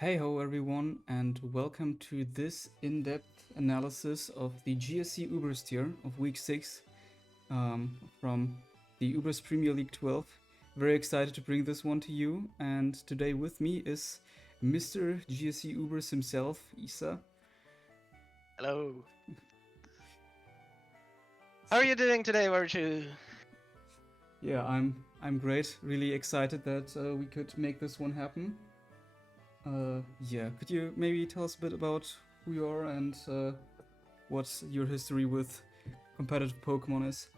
Hey ho everyone, and welcome to this in-depth analysis of the GSC Ubers tier of Week 6 from the Ubers Premier League XII. Very excited to bring this one to you, and today with me is Mr. GSC Ubers himself, Isa. Hello. How are you doing today, Waruchuu? Yeah, I'm great. Really excited that we could make this one happen. Yeah, could you maybe tell us a bit about who you are and what your history with competitive Pokemon is?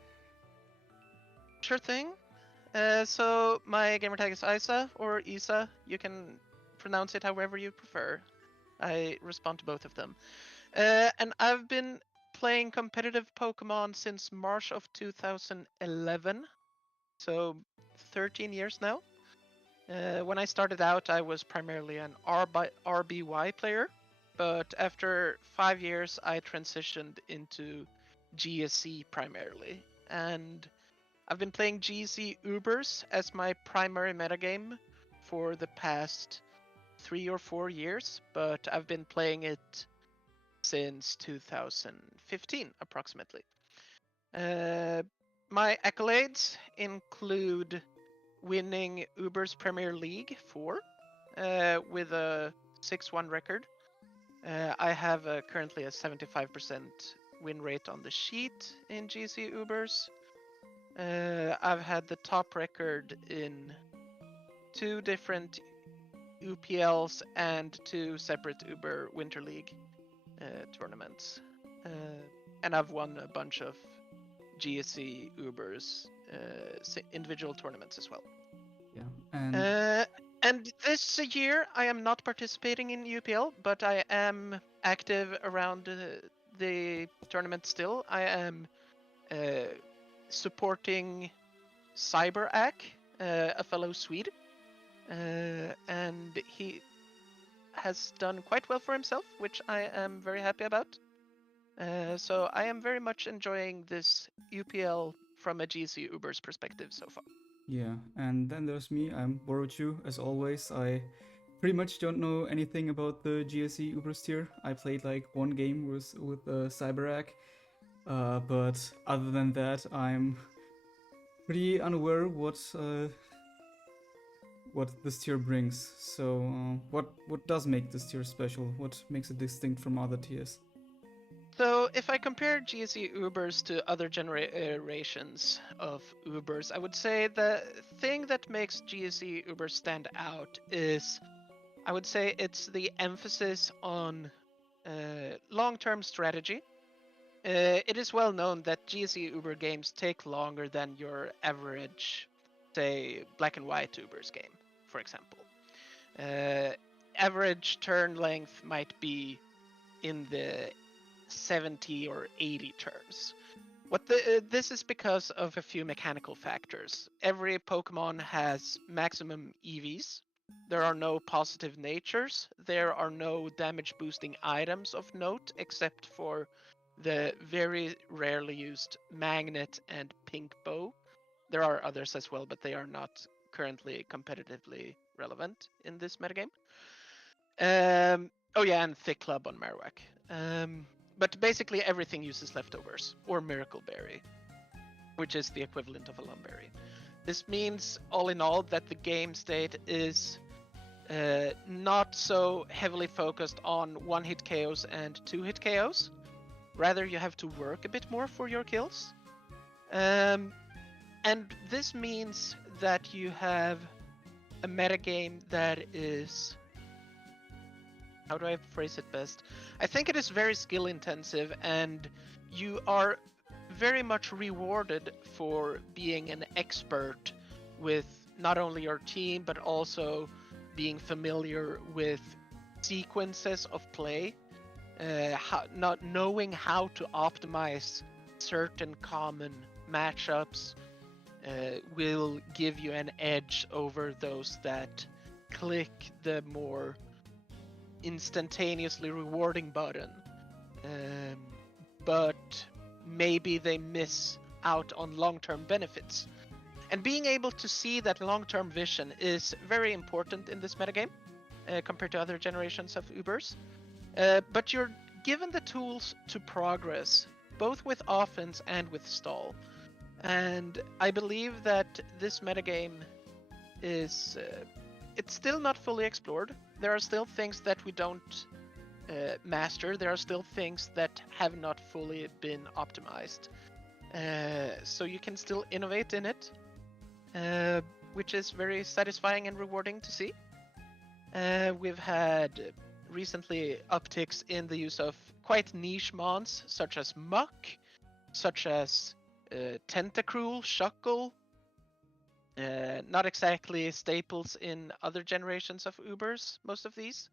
Sure thing. So my gamertag is Isa or Isa. You can pronounce it however you prefer. I respond to both of them. And I've been playing competitive Pokemon since March of 2011, so 13 years now. When I started out, I was primarily an RBY player, but after 5 years, I transitioned into GSC primarily. And I've been playing GSC Ubers as my primary metagame for the past 3 or 4 years, but I've been playing it since 2015 approximately. My accolades include winning Ubers Premier League XIV with a 6-1 record. I have currently a 75% win rate on the sheet in GC Ubers. I've had the top record in 2 different UPLs and 2 separate Uber Winter League tournaments. And I've won a bunch of GSC Ubers individual tournaments as well. Yeah, and And this year I am not participating in UPL, but I am active around the tournament still. I am supporting CyberAck, a fellow Swede, and he has done quite well for himself, which I am very happy about. So I am very much enjoying this UPL from a GC Ubers perspective so far. yeah, and then there's me. I'm Waruchuu. As always, I pretty much don't know anything about the GSC Ubers tier. I played like one game with CyberAck, but other than that, I'm pretty unaware what this tier brings. So, what does make this tier special? What makes it distinct from other tiers? So if I compare GSC Ubers to other generations of Ubers, I would say the thing that makes GSC Ubers stand out is, I would say it's the emphasis on long-term strategy. It is well known that GSC Uber games take longer than your average, say, black and white Ubers game, for example. Average turn length might be in the 70 or 80 turns. This is because of a few mechanical factors. Every Pokemon has maximum EVs. There are no positive natures. There are no damage boosting items of note except for the very rarely used Magnet and Pink Bow. There are others as well, but they are not currently competitively relevant in this metagame. Oh yeah, and Thick Club on Marowak. But basically everything uses leftovers, or Miracle Berry, which is the equivalent of a Lumberry. This means, all in all, that the game state is not so heavily focused on one-hit KOs and two-hit KOs. Rather, you have to work a bit more for your kills. And this means that you have a metagame that is... How do I phrase it best? I think it is very skill intensive, and you are very much rewarded for being an expert with not only your team, but also being familiar with sequences of play, not knowing how to optimize certain common matchups will give you an edge over those that click the more instantaneously rewarding button, but maybe they miss out on long-term benefits. And being able to see that long-term vision is very important in this metagame. compared to other generations of Ubers. But you're given the tools to progress, both with offense and with stall. And I believe that this metagame is it's still not fully explored. There are still things that we don't master. There are still things that have not fully been optimized. So you can still innovate in it, which is very satisfying and rewarding to see. We've had recently upticks in the use of quite niche mons, such as Muck, such as Tentacruel, Shuckle. Not exactly staples in other generations of Ubers, most of these.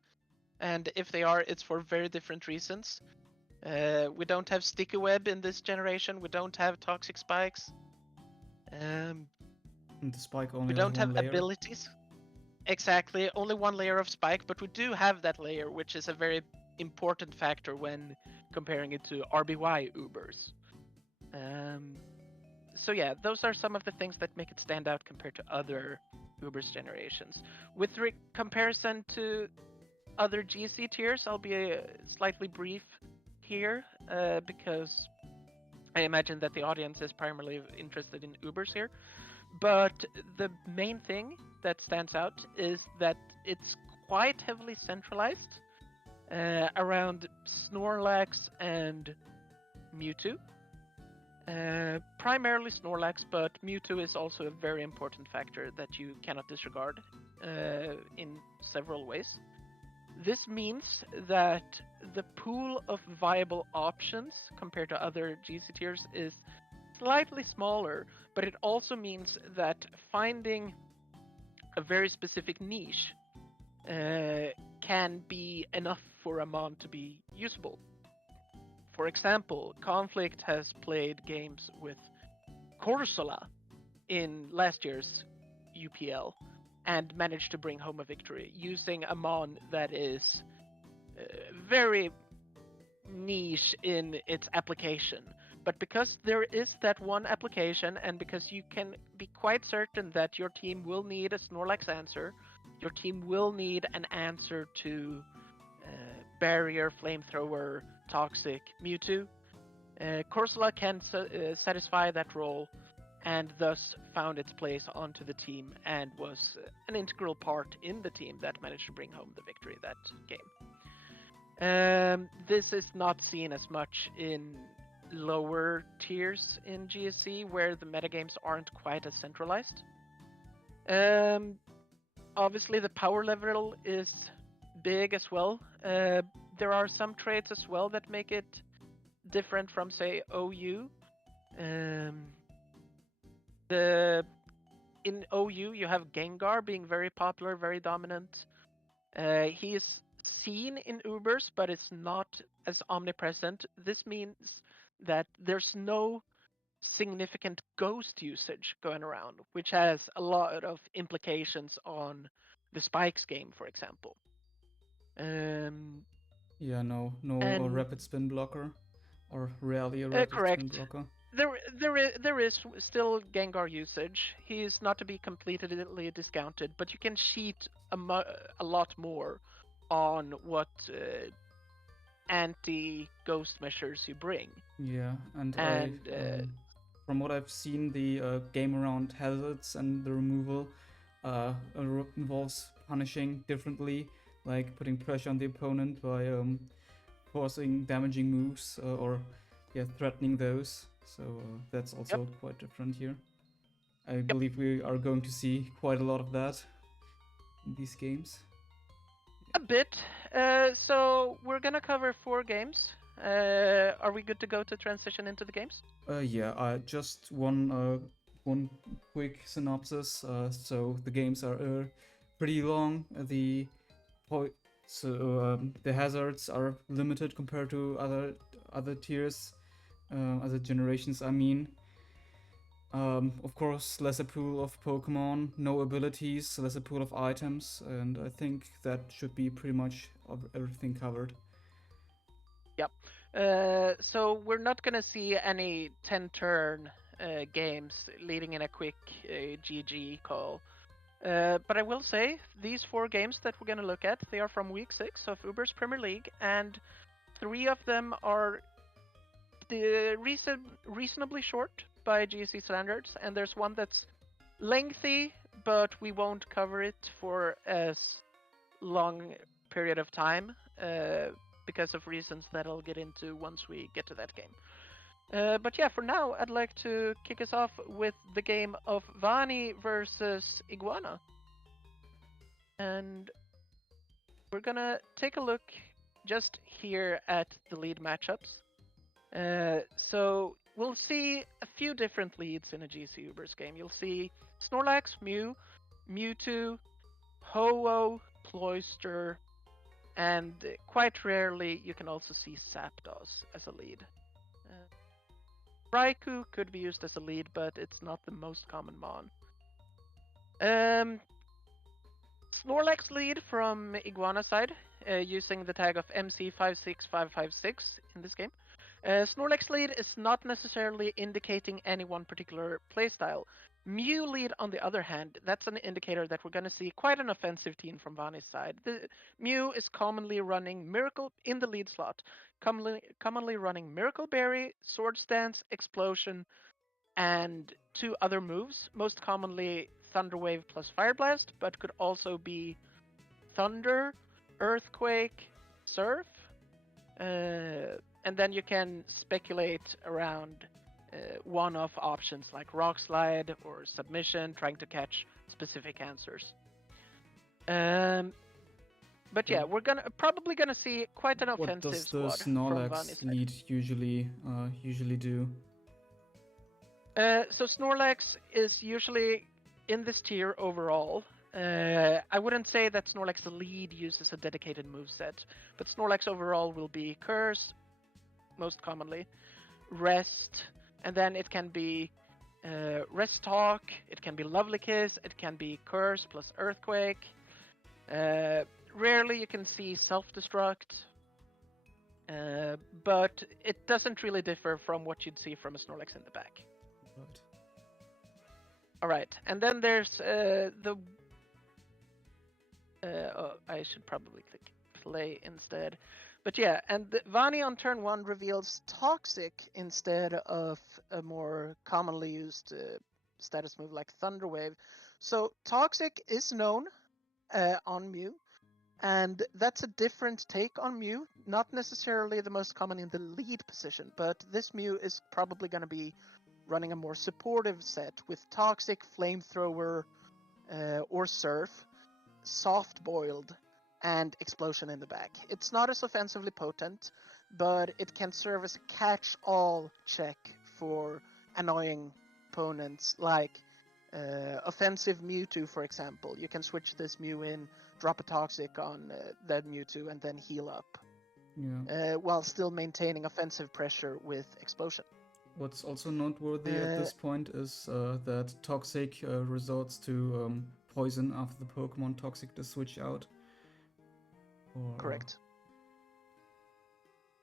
And if they are, it's for very different reasons. We don't have Sticky Web in this generation. We don't have Toxic Spikes. And the spike only We has don't one have layer. abilities. Exactly, only one layer of spike, but we do have that layer, which is a very important factor when comparing it to RBY Ubers. So yeah, those are some of the things that make it stand out compared to other Ubers generations. With comparison to other GSC tiers, I'll be slightly brief here because I imagine that the audience is primarily interested in Ubers here. But the main thing that stands out is that it's quite heavily centralized around Snorlax and Mewtwo. Primarily Snorlax, but Mewtwo is also a very important factor that you cannot disregard in several ways. This means that the pool of viable options compared to other GC tiers is slightly smaller, but it also means that finding a very specific niche can be enough for a mon to be usable. For example, Conflict has played games with Corsola in last year's UPL and managed to bring home a victory using a mon that is very niche in its application. But because there is that one application, and because you can be quite certain that your team will need a Snorlax answer, your team will need an answer to Barrier, Flamethrower, Toxic, Mewtwo, Corsola can satisfy that role, and thus found its place onto the team and was an integral part in the team that managed to bring home the victory that game. This is not seen as much in lower tiers in GSC, where the metagames aren't quite as centralized. Obviously, the power level is big as well. There are some traits as well that make it different from, say, OU. In OU, you have Gengar being very popular, very dominant. He is seen in Ubers, but it's not as omnipresent. This means that there's no significant ghost usage going around, which has a lot of implications on the Spikes game, for example. Yeah, no rapid spin blocker, or rarely a rapid spin Correct. blocker. There is still Gengar usage. He is not to be completely discounted, but you can cheat a lot more on what anti-ghost measures you bring. Yeah, and from what I've seen, the game around hazards and the removal involves punishing differently, like putting pressure on the opponent by forcing damaging moves or threatening those. So that's also quite different here. I believe we are going to see quite a lot of that in these games. A bit. So we're gonna cover 4 games. Are we good to go to transition into the games? Just one quick synopsis. So the games are pretty long. The hazards are limited compared to other tiers, other generations. I mean, of course, lesser pool of Pokemon, no abilities, lesser pool of items, and I think that should be pretty much everything covered. Yep. So we're not gonna see any 10-turn games leading in a quick GG call. But I will say, these 4 games that we're going to look at, they are from Week 6 of Ubers Premier League, and 3 of them are reasonably short by GSC standards, and there's one that's lengthy, but we won't cover it for as long period of time because of reasons that I'll get into once we get to that game. But yeah, for now, I'd like to kick us off with the game of Vani versus Iguana. And we're gonna take a look just here at the lead matchups. So we'll see a few different leads in a GC Ubers game. You'll see Snorlax, Mew, Mewtwo, Ho-Oh, Cloyster, and quite rarely you can also see Zapdos as a lead. Raikou could be used as a lead, but it's not the most common mon. Snorlax lead from Iguana side, using the tag of MC56556 in this game. Snorlax lead is not necessarily indicating any one particular playstyle. Mew lead, on the other hand, that's an indicator that we're going to see quite an offensive team from Vani's side. Mew is commonly running Miracle in the lead slot, commonly running Miracle Berry, Swords Dance, Explosion, and 2 other moves, most commonly Thunder Wave plus Fire Blast, but could also be Thunder, Earthquake, Surf, and then you can speculate around one-off options like Rock Slide or Submission, trying to catch specific answers. But yeah, we're probably gonna see quite an offensive squad. What does the Snorlax lead usually do? So Snorlax is usually in this tier overall. I wouldn't say that Snorlax the lead uses a dedicated moveset, but Snorlax overall will be Curse, most commonly, Rest, and then it can be Rest Talk, it can be Lovely Kiss, it can be Curse plus Earthquake. Rarely you can see Self-Destruct, but it doesn't really differ from what you'd see from a Snorlax in the back. Right. All right, and then there's I should probably click play instead. But yeah, and Vani on turn 1 reveals Toxic instead of a more commonly used status move like Thunder Wave. So Toxic is known on Mew, and that's a different take on Mew. Not necessarily the most common in the lead position, but this Mew is probably going to be running a more supportive set with Toxic, Flamethrower, or Surf, Soft Boiled, and Explosion in the back. It's not as offensively potent, but it can serve as a catch-all check for annoying opponents like offensive Mewtwo, for example. You can switch this Mew in, drop a Toxic on that Mewtwo, and then heal up. Yeah. While still maintaining offensive pressure with Explosion. What's also noteworthy at this point is that Toxic resorts to poison after the Pokemon Toxic does switch out. Correct.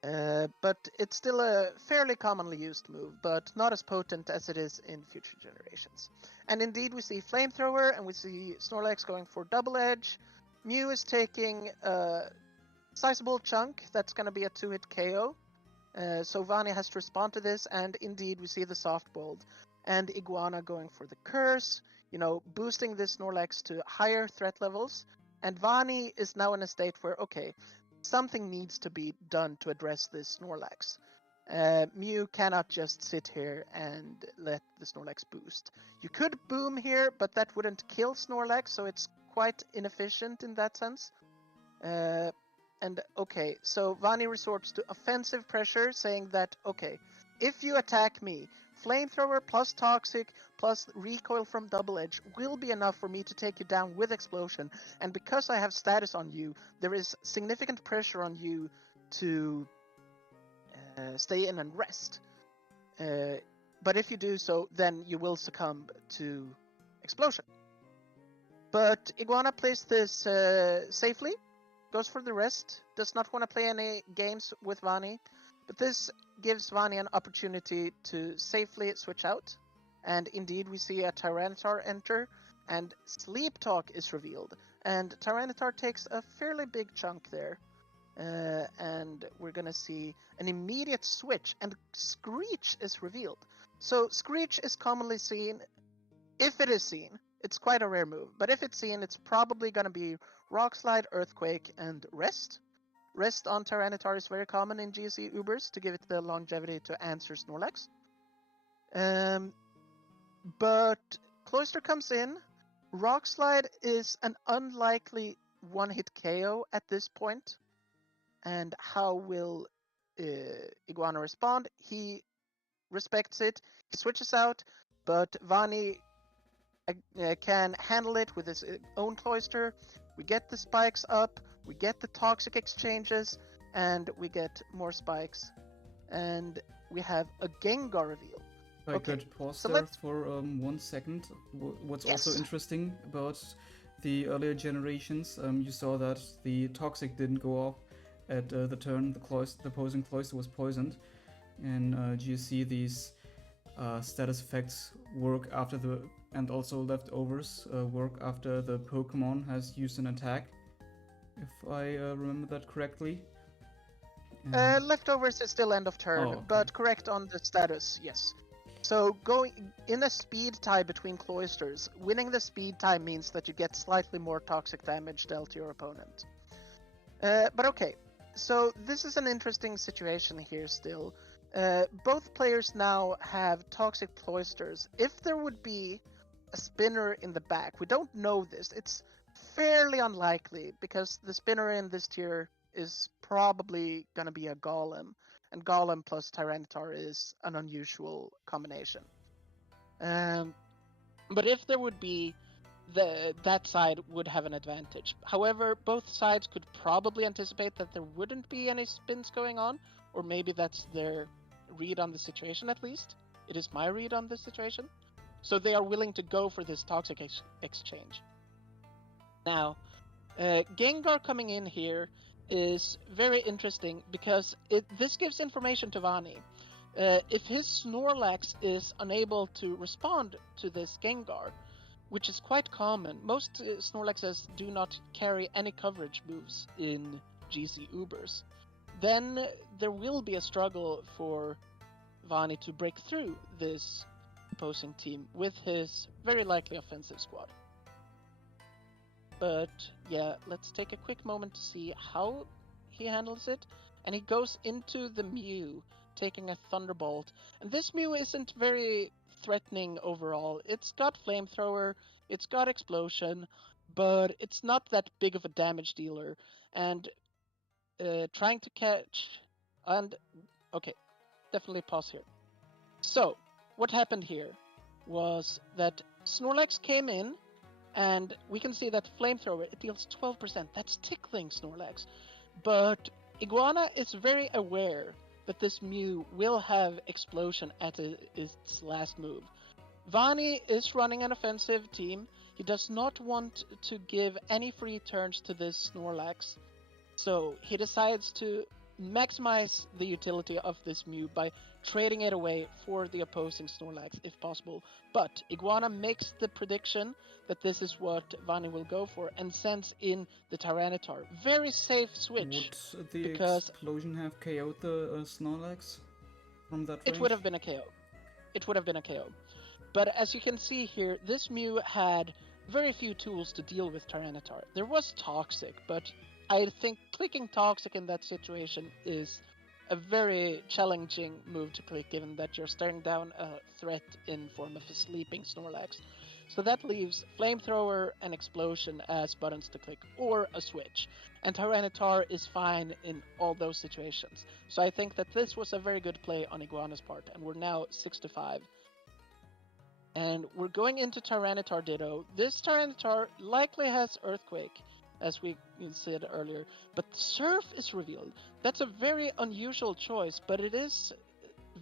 But it's still a fairly commonly used move, but not as potent as it is in future generations. And indeed, we see Flamethrower, and we see Snorlax going for Double Edge. Mew is taking a sizable chunk. That's going to be a 2-hit KO. So Vani has to respond to this, and indeed we see the Soft Boiled. And Iguana going for the Curse, boosting this Snorlax to higher threat levels. And Vani is now in a state where, okay, something needs to be done to address this Snorlax. Mew cannot just sit here and let the Snorlax boost. You could boom here, but that wouldn't kill Snorlax, so it's quite inefficient in that sense. And okay, so Vani resorts to offensive pressure, saying that, okay, if you attack me, Flamethrower plus Toxic plus Recoil from Double Edge will be enough for me to take you down with Explosion. And because I have status on you, there is significant pressure on you to stay in and rest. But if you do so, then you will succumb to Explosion. But Iguana plays this safely, goes for the rest, does not want to play any games with Vani, but this gives Vani an opportunity to safely switch out. And indeed, we see a Tyranitar enter, and Sleep Talk is revealed. And Tyranitar takes a fairly big chunk there. And we're gonna see an immediate switch, and Screech is revealed. So Screech is commonly seen, if it is seen, it's quite a rare move, but if it's seen, it's probably gonna be Rock Slide, Earthquake, and Rest. Rest on Tyranitar is very common in GSC Ubers to give it the longevity to answer Snorlax. But Cloyster comes in. Rock Slide is an unlikely one-hit KO at this point. And how will Iguana respond? He respects it. He switches out, but Vani can handle it with his own Cloyster. We get the spikes up, we get the toxic exchanges, and we get more spikes. And we have a Gengar reveal. I could pause there for 1 second. What's also interesting about the earlier generations, you saw that the toxic didn't go off at the turn. The opposing Cloyster was poisoned. In GSC, these status effects work after and also leftovers work after the Pokemon has used an attack, if I remember that correctly. Leftovers is still end of turn, but correct on the status, yes. So going in a speed tie between Cloysters, winning the speed tie means that you get slightly more toxic damage dealt to your opponent. But okay, so this is an interesting situation here still. Both players now have toxic Cloysters. If there would be a spinner in the back, we don't know this. It's fairly unlikely because the spinner in this tier is probably going to be a Golem, and Golem plus Tyranitar is an unusual combination. But if there would be, that side would have an advantage. However, both sides could probably anticipate that there wouldn't be any spins going on, or maybe that's their read on the situation at least. It is my read on the situation. So they are willing to go for this toxic exchange. Now, Gengar coming in here is very interesting because this gives information to Vani. If his Snorlax is unable to respond to this Gengar, which is quite common, most Snorlaxes do not carry any coverage moves in GC Ubers, then there will be a struggle for Vani to break through this opposing team with his very likely offensive squad. But yeah, let's take a quick moment to see how he handles it. And he goes into the Mew, taking a Thunderbolt. And this Mew isn't very threatening overall. It's got Flamethrower, it's got Explosion, but it's not that big of a damage dealer. And trying to catch... And okay, definitely pause here. So, what happened here was that Snorlax came in, and we can see that Flamethrower, it deals 12%. That's tickling Snorlax. But Iguana is very aware that this Mew will have Explosion at its last move. Vani is running an offensive team. He does not want to give any free turns to this Snorlax. So he decides to maximize the utility of this Mew by trading it away for the opposing Snorlax if possible. But Iguana makes the prediction that this is what Vani will go for and sends in the Tyranitar. Very safe switch. Would the explosion have KO'd the Snorlax from that range? It would have been a KO. It would have been a KO. But as you can see here, this Mew had very few tools to deal with Tyranitar. There was Toxic, but I think clicking Toxic in that situation is a very challenging move to click, given that you're staring down a threat in form of a sleeping Snorlax. So that leaves Flamethrower and Explosion as buttons to click, or a switch. And Tyranitar is fine in all those situations. So I think that this was a very good play on Iguana's part, and we're now 6-5. And we're going into Tyranitar Ditto. This Tyranitar likely has Earthquake, as we said earlier, but Surf is revealed. That's a very unusual choice, but it is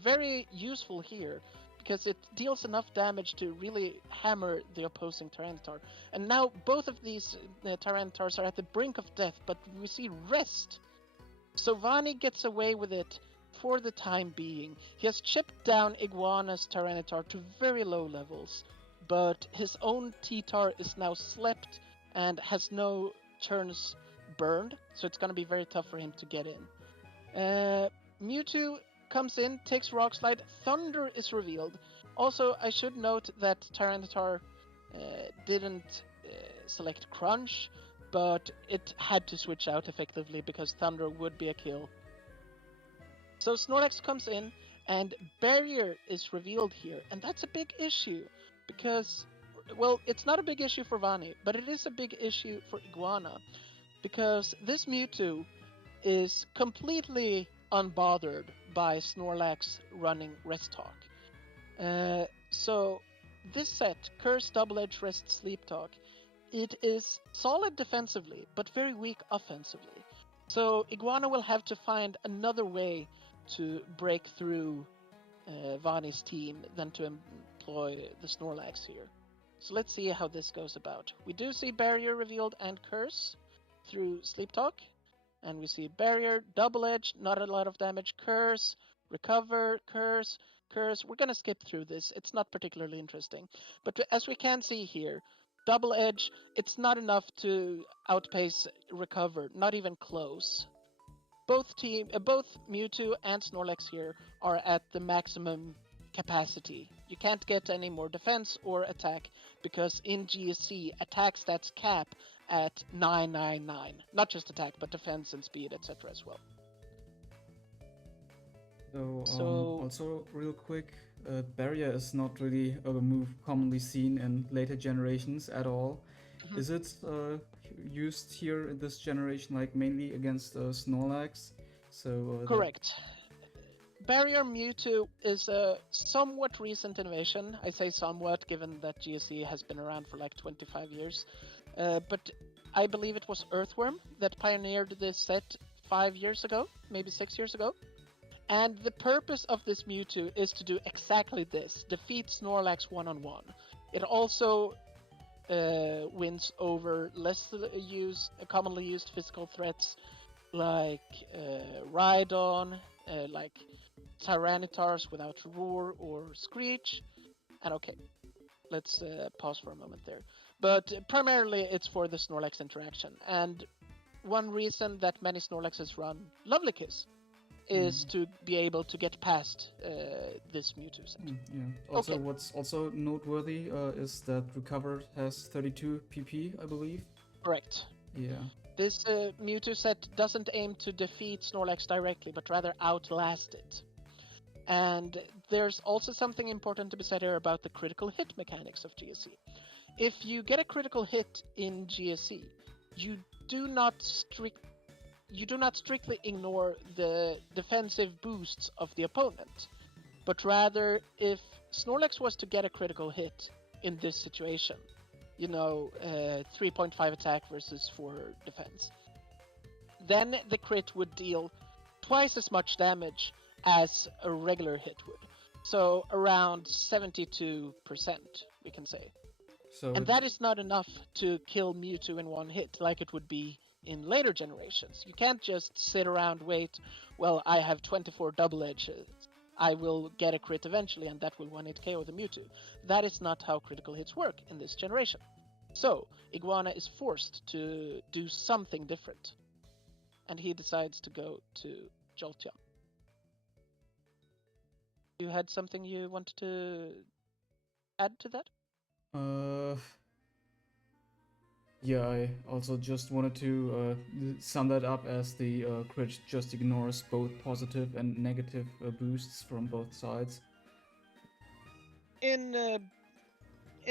very useful here because it deals enough damage to really hammer the opposing Tyranitar. And now both of these Tyranitars are at the brink of death, but we see Rest. So Vani gets away with it for the time being. He has chipped down Iguana's Tyranitar to very low levels. but his own T-Tar is now slept and has no turns burned, so it's going to be very tough for him to get in. Mewtwo comes in, takes Rock Slide, Thunder is revealed. Also, I should note that Tyranitar didn't select Crunch, but it had to switch out effectively because Thunder would be a kill. So Snorlax comes in, and Barrier is revealed here, and that's a big issue because, well, it's not a big issue for Vani, but it is a big issue for Iguana because this Mewtwo is completely unbothered by Snorlax running Rest Talk. So this set, Curse, Double Edge, Rest, Sleep Talk, it is solid defensively, but very weak offensively. So Iguana will have to find another way to break through Vani's team than to employ the Snorlax here. So let's see how this goes about. We do see Barrier revealed and Curse through Sleep Talk. And we see Barrier, Double Edge, not a lot of damage, Curse, Recover, Curse, Curse. We're going to skip through this. It's not particularly interesting. But as we can see here, Double Edge, it's not enough to outpace Recover, not even close. Both Mewtwo and Snorlax here are at the maximum capacity. You can't get any more defense or attack because in GSC, attack stats cap at 999. Not just attack, but defense and speed, etc. as well. So, also real quick, Barrier is not really a move commonly seen in later generations at all. Mm-hmm. Is it used here in this generation, like mainly against Snorlax? So correct. Barrier Mewtwo is a somewhat recent innovation. I say somewhat, given that GSC has been around for like 25 years. But I believe it was Earthworm that pioneered this set 5 years ago, maybe 6 years ago. And the purpose of this Mewtwo is to do exactly this, defeat Snorlax one-on-one. It also wins over less commonly used physical threats like Rhydon, like Tyranitar's without Roar or Screech. And okay, let's pause for a moment there. But primarily it's for the Snorlax interaction. And one reason that many Snorlaxes run Lovely Kiss is to be able to get past this Mewtwo set. Yeah. Also, what's also noteworthy is that Recover has 32 PP, I believe. Correct. Yeah. This Mewtwo set doesn't aim to defeat Snorlax directly, but rather outlast it. And there's also something important to be said here about the critical hit mechanics of GSC. If you get a critical hit in GSC, you do not strictly ignore the defensive boosts of the opponent, but rather if Snorlax was to get a critical hit in this situation, 3.5 attack versus 4 defense, then the crit would deal twice as much damage as a regular hit would. So around 72%, we can say. And that is not enough to kill Mewtwo in one hit like it would be in later generations. You can't just sit around, wait, well, I have 24 double edges. I will get a crit eventually, and that will 1-hit KO the Mewtwo. That is not how critical hits work in this generation. So, Iguana is forced to do something different. And he decides to go to Jolteon. You had something you wanted to add to that? Yeah, I also just wanted to sum that up as the crit just ignores both positive and negative boosts from both sides. In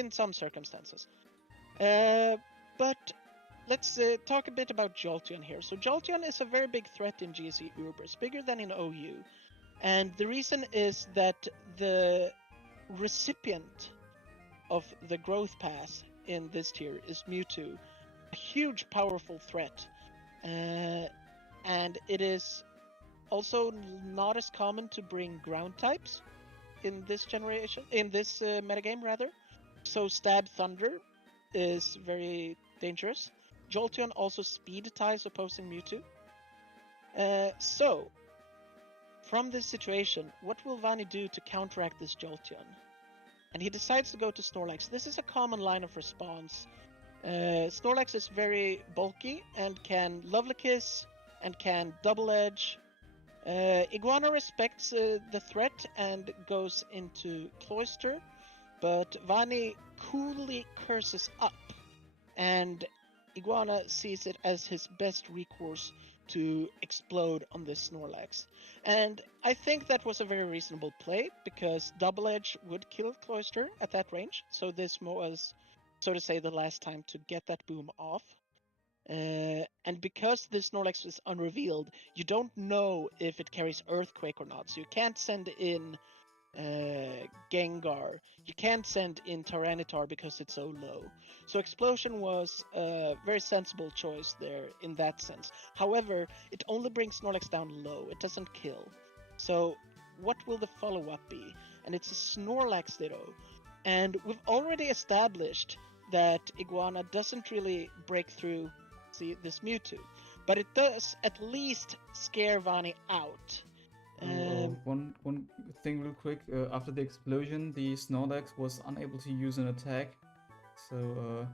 some circumstances. But let's talk a bit about Jolteon here. So Jolteon is a very big threat in GSC Ubers, bigger than in OU. And the reason is that the recipient of the growth pass in this tier is Mewtwo, a huge powerful threat, and it is also not as common to bring ground types in this metagame rather. So Stab Thunder is very dangerous. Jolteon also speed ties opposing Mewtwo. So from this situation, what will Vani do to counteract this Jolteon? and he decides to go to Snorlax. This is a common line of response. Snorlax is very bulky and can Lovely Kiss and can Double Edge. Iguana respects the threat and goes into Cloister, but Vani coolly curses up, and Iguana sees it as his best recourse to explode on this Snorlax. And I think that was a very reasonable play, because Double Edge would kill Cloister at that range, so this was, so to say, the last time to get that boom off. And because this Snorlax is unrevealed, you don't know if it carries Earthquake or not, so you can't send in Gengar. You can't send in Tyranitar because it's so low. So Explosion was a very sensible choice there in that sense. However, it only brings Snorlax down low. It doesn't kill. So what will the follow-up be? And it's a Snorlax Ditto. And we've already established that Iguana doesn't really break through this Mewtwo. But it does at least scare Vani out. One thing real quick, after the explosion, the Snorlax was unable to use an attack. So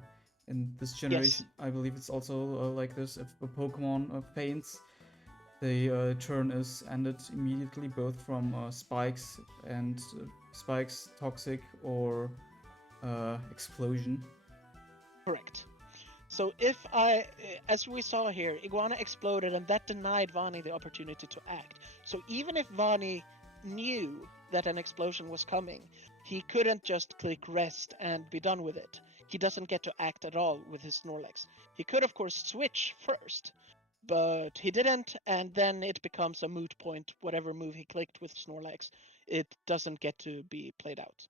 in this generation, yes. I believe it's also like this. If a Pokemon faints, the turn is ended immediately, both from spikes and spikes, toxic, or explosion. Correct. So if as we saw here, Iguana exploded and that denied Vani the opportunity to act. So even if Vani knew that an explosion was coming, he couldn't just click rest and be done with it. He doesn't get to act at all with his Snorlax. He could of course switch first, but he didn't, and then it becomes a moot point. Whatever move he clicked with Snorlax, it doesn't get to be played out.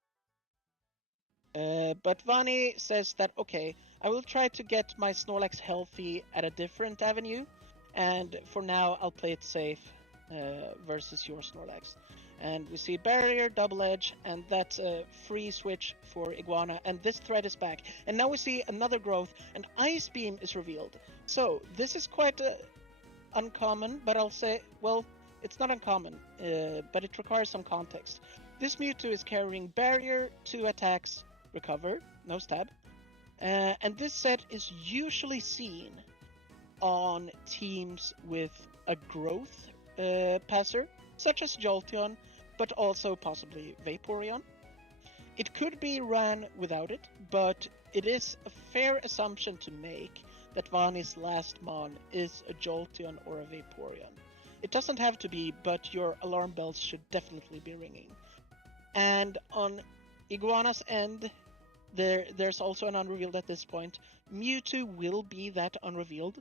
But Vani says that, okay, I will try to get my Snorlax healthy at a different avenue, and for now I'll play it safe versus your Snorlax. And we see Barrier, Double Edge, and that's a free switch for Iguana, and this threat is back. And now we see another growth, and Ice Beam is revealed. So this is quite uncommon, but I'll say, well, it's not uncommon, but it requires some context. This Mewtwo is carrying Barrier, 2 attacks, Recover, no stab. And this set is usually seen on teams with a growth passer, such as Jolteon, but also possibly Vaporeon. It could be ran without it, but it is a fair assumption to make that Vani's last mon is a Jolteon or a Vaporeon. It doesn't have to be, but your alarm bells should definitely be ringing. And on Iguana's end, there's also an unrevealed at this point. Mewtwo will be that unrevealed,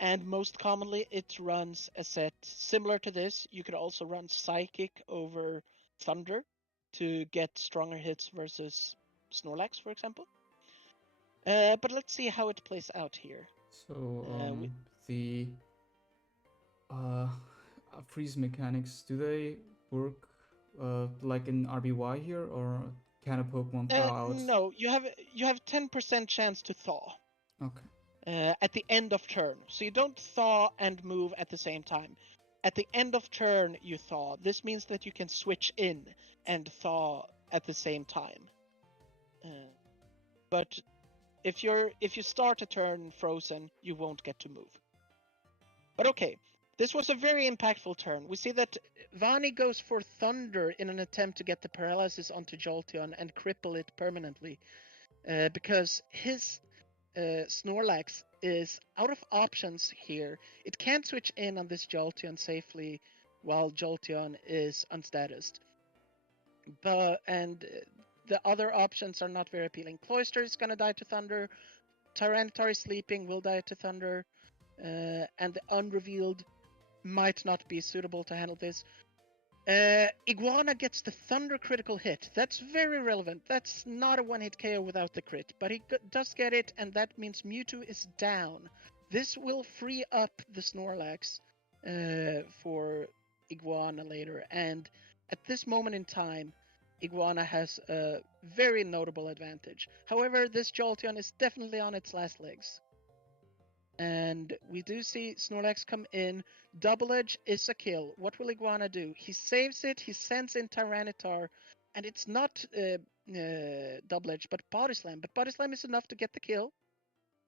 and most commonly it runs a set similar to this. You could also run Psychic over Thunder to get stronger hits versus Snorlax, for example. But let's see how it plays out here. So the freeze mechanics, do they work like in RBY here, or can a Pokemon thaw out? No, you have 10% chance to thaw. Okay. At the end of turn. So you don't thaw and move at the same time. At the end of turn, you thaw. This means that you can switch in and thaw at the same time. But if you start a turn frozen, you won't get to move. But okay. This was a very impactful turn. We see that Vani goes for Thunder in an attempt to get the paralysis onto Jolteon and cripple it permanently. Because his Snorlax is out of options here. It can't switch in on this Jolteon safely while Jolteon is unstatused. And the other options are not very appealing. Cloister is going to die to Thunder. Tyranitar is sleeping, will die to Thunder. And the unrevealed might not be suitable to handle this. Iguana gets the Thunder critical hit. That's very relevant. That's not a one-hit KO without the crit, but he does get it, and that means Mewtwo is down. This will free up the Snorlax for Iguana later, and at this moment in time, Iguana has a very notable advantage. However, this Jolteon is definitely on its last legs. And we do see Snorlax come in. Double Edge is a kill. What will Iguana do? He saves it, he sends in Tyranitar, and it's not double edge, but body slam. But body slam is enough to get the kill.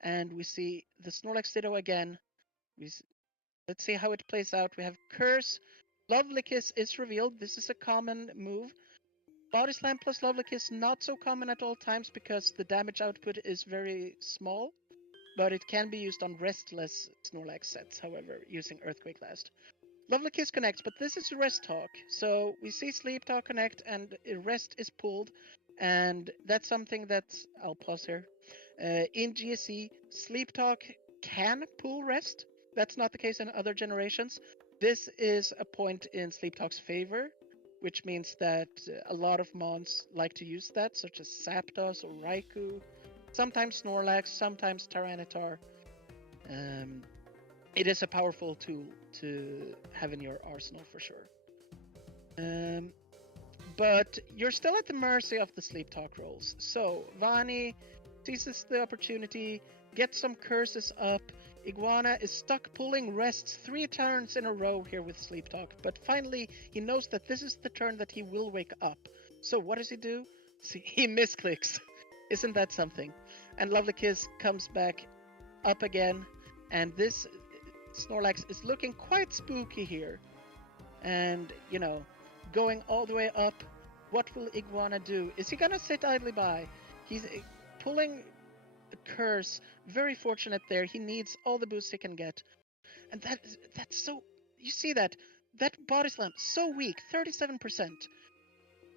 And we see the Snorlax Ditto again. Let's see how it plays out. We have Curse. Lovely Kiss is revealed. This is a common move. Body Slam plus Lovely Kiss not so common at all times because the damage output is very small, but it can be used on restless Snorlax sets, however, using Earthquake Last. Lovely Kiss connects, but this is Rest Talk. So we see Sleep Talk connect and Rest is pulled, and that's something that I'll pause here. In GSC, Sleep Talk can pull Rest. That's not the case in other generations. This is a point in Sleep Talk's favor, which means that a lot of mons like to use that, such as Zapdos or Raikou, sometimes Snorlax, sometimes Tyranitar. It is a powerful tool to have in your arsenal for sure. But you're still at the mercy of the Sleep Talk rolls. So Vani seizes the opportunity, gets some curses up. Iguana is stuck pulling rests 3 turns in a row here with Sleep Talk, but finally he knows that this is the turn that he will wake up. So what does he do? See, he misclicks. Isn't that something? And Lovely Kiss comes back up again, and this Snorlax is looking quite spooky here. And, you know, going all the way up, what will Iguana do? Is he gonna sit idly by? He's pulling a curse. Very fortunate there. He needs all the boosts he can get. And that's so... You see that? That body slam, so weak, 37%.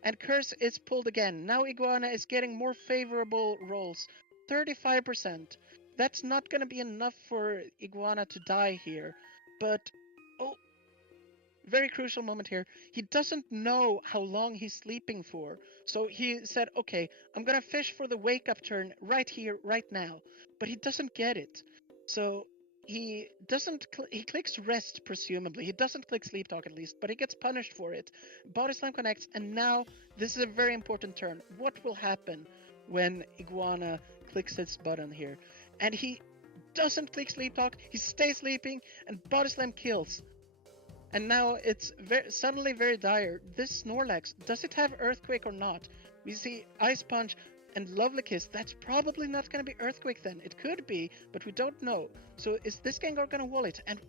And curse is pulled again. Now Iguana is getting more favorable rolls, 35%. That's not going to be enough for Iguana to die here. But, oh, very crucial moment here. He doesn't know how long he's sleeping for. So he said, okay, I'm going to fish for the wake-up turn right here, right now. But he doesn't get it. So he doesn't, he clicks rest, presumably. He doesn't click sleep talk at least, but he gets punished for it. Body slam connects, and now this is a very important turn. What will happen when Iguana clicks his button here? And he doesn't click sleep talk, he stays sleeping, and body slam kills. And now it's suddenly very dire. This Snorlax, does it have Earthquake or not? We see Ice Punch and Lovely Kiss. That's probably not going to be Earthquake then. It could be, but we don't know. So is this Gengar going to wall it? And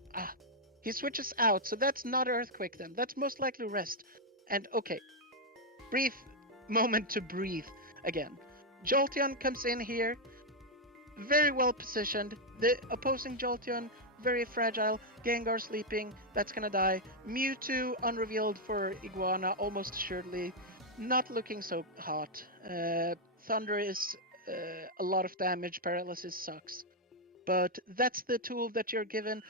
he switches out, so that's not Earthquake then. That's most likely Rest. And okay, brief moment to breathe again. Jolteon comes in here, very well positioned. The opposing Jolteon, very fragile. Gengar sleeping, that's gonna die. Mewtwo unrevealed for Iguana, almost assuredly. Not looking so hot. Thunder is a lot of damage, Paralysis sucks. But that's the tool that you're given.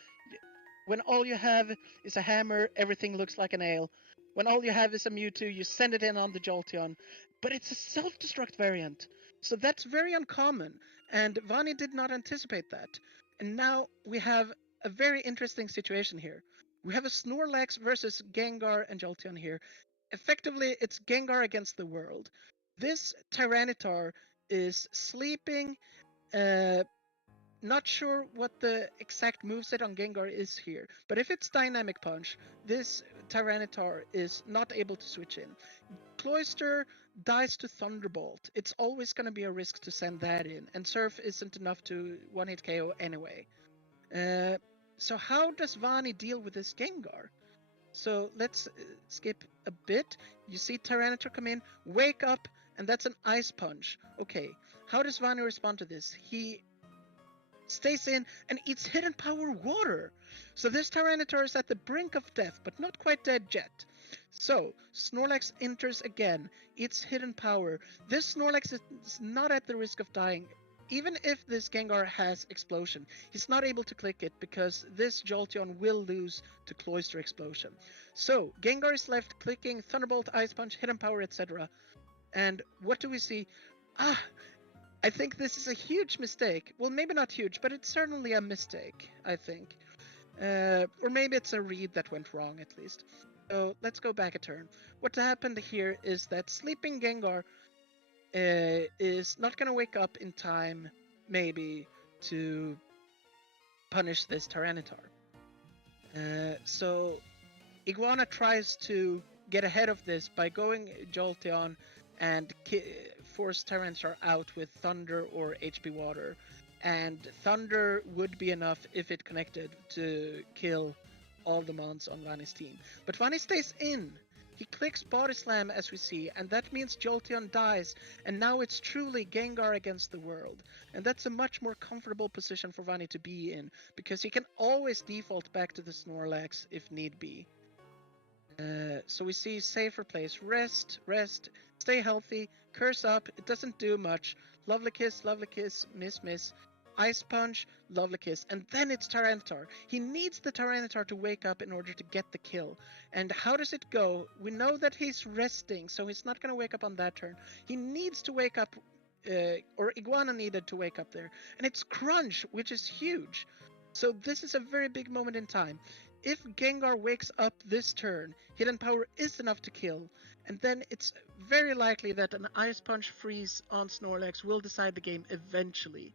When all you have is a hammer, everything looks like a nail. When all you have is a Mewtwo, you send it in on the Jolteon. But it's a self-destruct variant. So that's very uncommon, and Vani did not anticipate that. And now we have a very interesting situation here. We have a Snorlax versus Gengar and Jolteon here. Effectively, it's Gengar against the world. This Tyranitar is sleeping, not sure what the exact moveset on Gengar is here, but if it's Dynamic Punch, this Tyranitar is not able to switch in. Cloyster dies to Thunderbolt. It's always going to be a risk to send that in, and Surf isn't enough to one-hit KO anyway. So how does Vani deal with this Gengar? So let's skip a bit. You see Tyranitar come in, wake up, and that's an Ice Punch. Okay, how does Vani respond to this? He stays in and eats Hidden Power Water. So this Tyranitar is at the brink of death, but not quite dead yet. So, Snorlax enters again, eats Hidden Power. This Snorlax is not at the risk of dying. Even if this Gengar has Explosion, he's not able to click it because this Jolteon will lose to Cloyster Explosion. So, Gengar is left clicking Thunderbolt, Ice Punch, Hidden Power, etc. And what do we see? I think this is a huge mistake. Well, maybe not huge, but it's certainly a mistake, I think. Or maybe it's a read that went wrong, at least. So let's go back a turn. What happened here is that sleeping Gengar is not going to wake up in time, maybe, to punish this Tyranitar. So Iguana tries to get ahead of this by going Jolteon, and force Tyranitar out with Thunder or HP Water. And Thunder would be enough if it connected to kill all the mons on Vani's team. But Vani stays in. He clicks Body Slam as we see, and that means Jolteon dies, and now it's truly Gengar against the world. And that's a much more comfortable position for Vani to be in, because he can always default back to the Snorlax if need be. So we see safer place, rest, stay healthy, curse up, it doesn't do much, lovely kiss, miss, ice punch, lovely kiss, and then it's Tyranitar. He needs the Tyranitar to wake up in order to get the kill. And how does it go? We know that he's resting, so he's not going to wake up on that turn. He needs to wake up, or Iguana needed to wake up there, and it's Crunch, which is huge. So this is a very big moment in time. If Gengar wakes up this turn, Hidden Power is enough to kill, and then it's very likely that an Ice Punch freeze on Snorlax will decide the game eventually.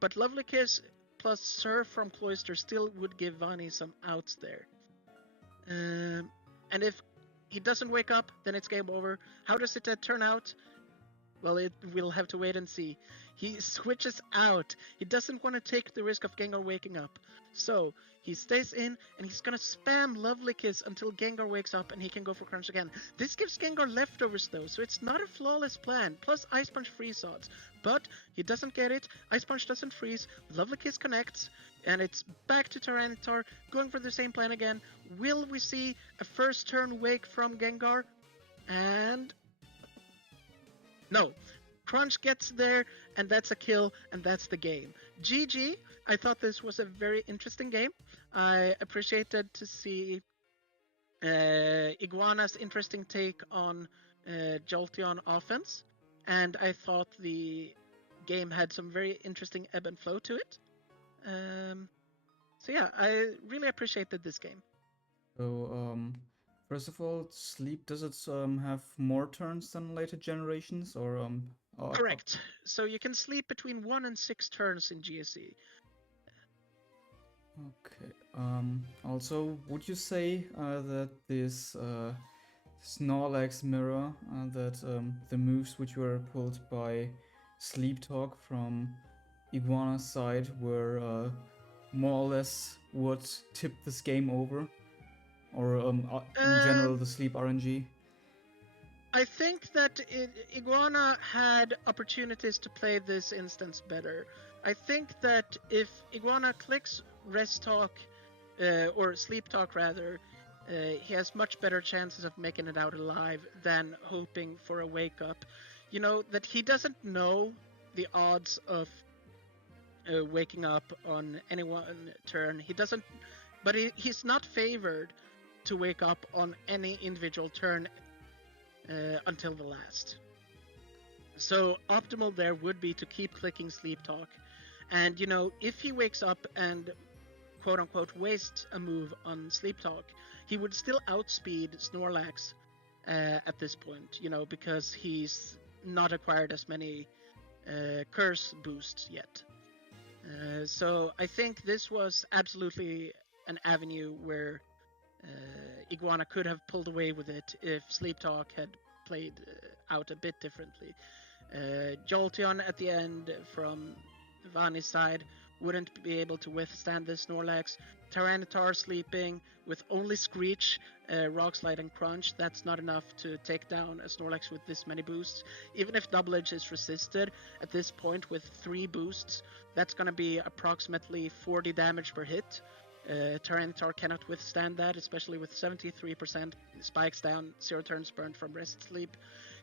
But Lovely Kiss plus Surf from Cloyster still would give Vani some outs there. And if he doesn't wake up, then it's game over. How does it turn out? Well, we'll have to wait and see. He switches out. He doesn't want to take the risk of Gengar waking up. So, he stays in, and he's gonna spam Lovely Kiss until Gengar wakes up and he can go for Crunch again. This gives Gengar leftovers though, so it's not a flawless plan. Plus Ice Punch freeze odds. But he doesn't get it, Ice Punch doesn't freeze, Lovely Kiss connects, and it's back to Tyranitar, going for the same plan again. Will we see a first turn wake from Gengar? And... no. Crunch gets there, and that's a kill, and that's the game. GG. I thought this was a very interesting game. I appreciated to see Iguana's interesting take on Jolteon offense, and I thought the game had some very interesting ebb and flow to it. So yeah, I really appreciated this game. So, first of all, Sleep, does it have more turns than later generations, or Correct. So you can sleep between 1 and 6 turns in GSC. Okay. Also, would you say that this Snorlax mirror, that the moves which were pulled by Sleep Talk from Iguana's side were more or less what tipped this game over? Or in general, the Sleep RNG? I think that Iguana had opportunities to play this instance better. I think that if Iguana clicks Rest Talk, or Sleep Talk rather, he has much better chances of making it out alive than hoping for a wake up. You know, that he doesn't know the odds of waking up on any one turn. He doesn't, but he's not favored to wake up on any individual turn until the last. So optimal there would be to keep clicking Sleep Talk. And, you know, if he wakes up and quote-unquote waste a move on Sleep Talk, he would still outspeed Snorlax at this point, you know, because he's not acquired as many curse boosts yet. So I think this was absolutely an avenue where Iguana could have pulled away with it if Sleep Talk had played out a bit differently. Jolteon at the end from Vani's side wouldn't be able to withstand this Snorlax. Tyranitar sleeping with only Screech, Rock Slide and Crunch. That's not enough to take down a Snorlax with this many boosts. Even if Double Edge is resisted at this point with 3 boosts, that's going to be approximately 40 damage per hit. Tyranitar cannot withstand that, especially with 73% spikes down, 0 turns burned from Rest Sleep.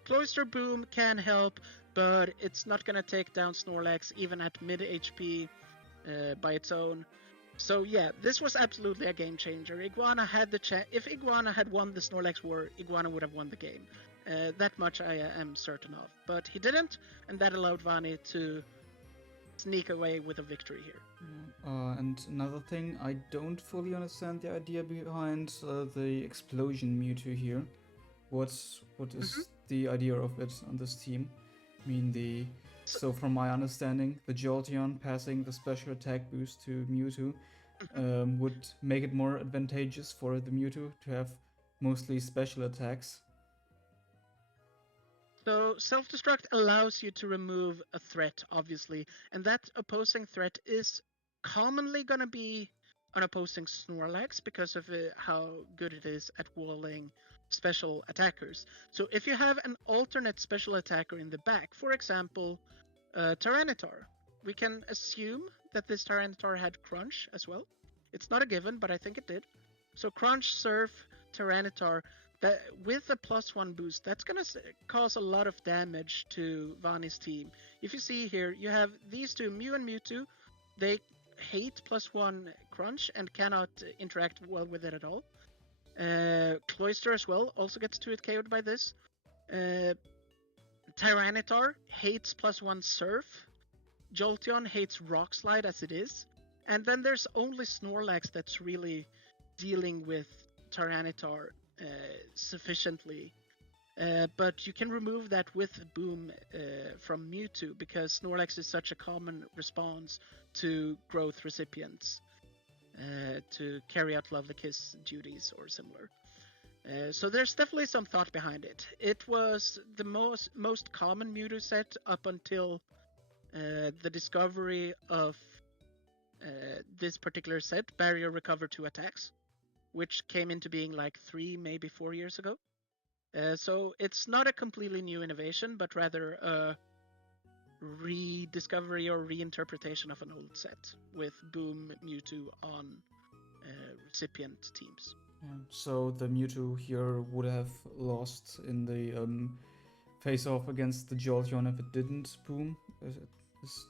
Cloister Boom can help, but it's not going to take down Snorlax even at mid HP by its own. So yeah, this was absolutely a game changer. Iguana had the chance. If Iguana had won the Snorlax war, Iguana would have won the game. That much I am certain of. But he didn't, and that allowed Vani to sneak away with a victory here. And another thing, I don't fully understand the idea behind the explosion Mewtwo here. What is the idea of it on this team? I mean, so from my understanding, the Jolteon passing the special attack boost to Mewtwo would make it more advantageous for the Mewtwo to have mostly special attacks. So self-destruct allows you to remove a threat, obviously, and that opposing threat is commonly going to be an opposing Snorlax because of how good it is at walling special attackers. So if you have an alternate special attacker in the back, for example, Tyranitar, we can assume that this Tyranitar had Crunch as well. It's not a given, but I think it did. So Crunch, Surf, Tyranitar, that with a +1 boost, that's going to cause a lot of damage to Vani's team. If you see here, you have these two, Mew and Mewtwo. They hate +1 Crunch and cannot interact well with it at all. Cloyster as well also gets 2-hit KO'd by this. Tyranitar hates +1 Surf. Jolteon hates Rock Slide as it is. And then there's only Snorlax that's really dealing with Tyranitar sufficiently. But you can remove that with Boom from Mewtwo because Snorlax is such a common response to growth recipients to carry out Lovely Kiss duties or similar. So there's definitely some thought behind it. It was the most common Mewtwo set up until the discovery of this particular set, Barrier Recover 2 Attacks, which came into being like 3, maybe 4 years ago. So it's not a completely new innovation, but rather a rediscovery or reinterpretation of an old set with Boom Mewtwo on recipient teams. Yeah. So the Mewtwo here would have lost in the face-off against the Jolteon if it didn't boom.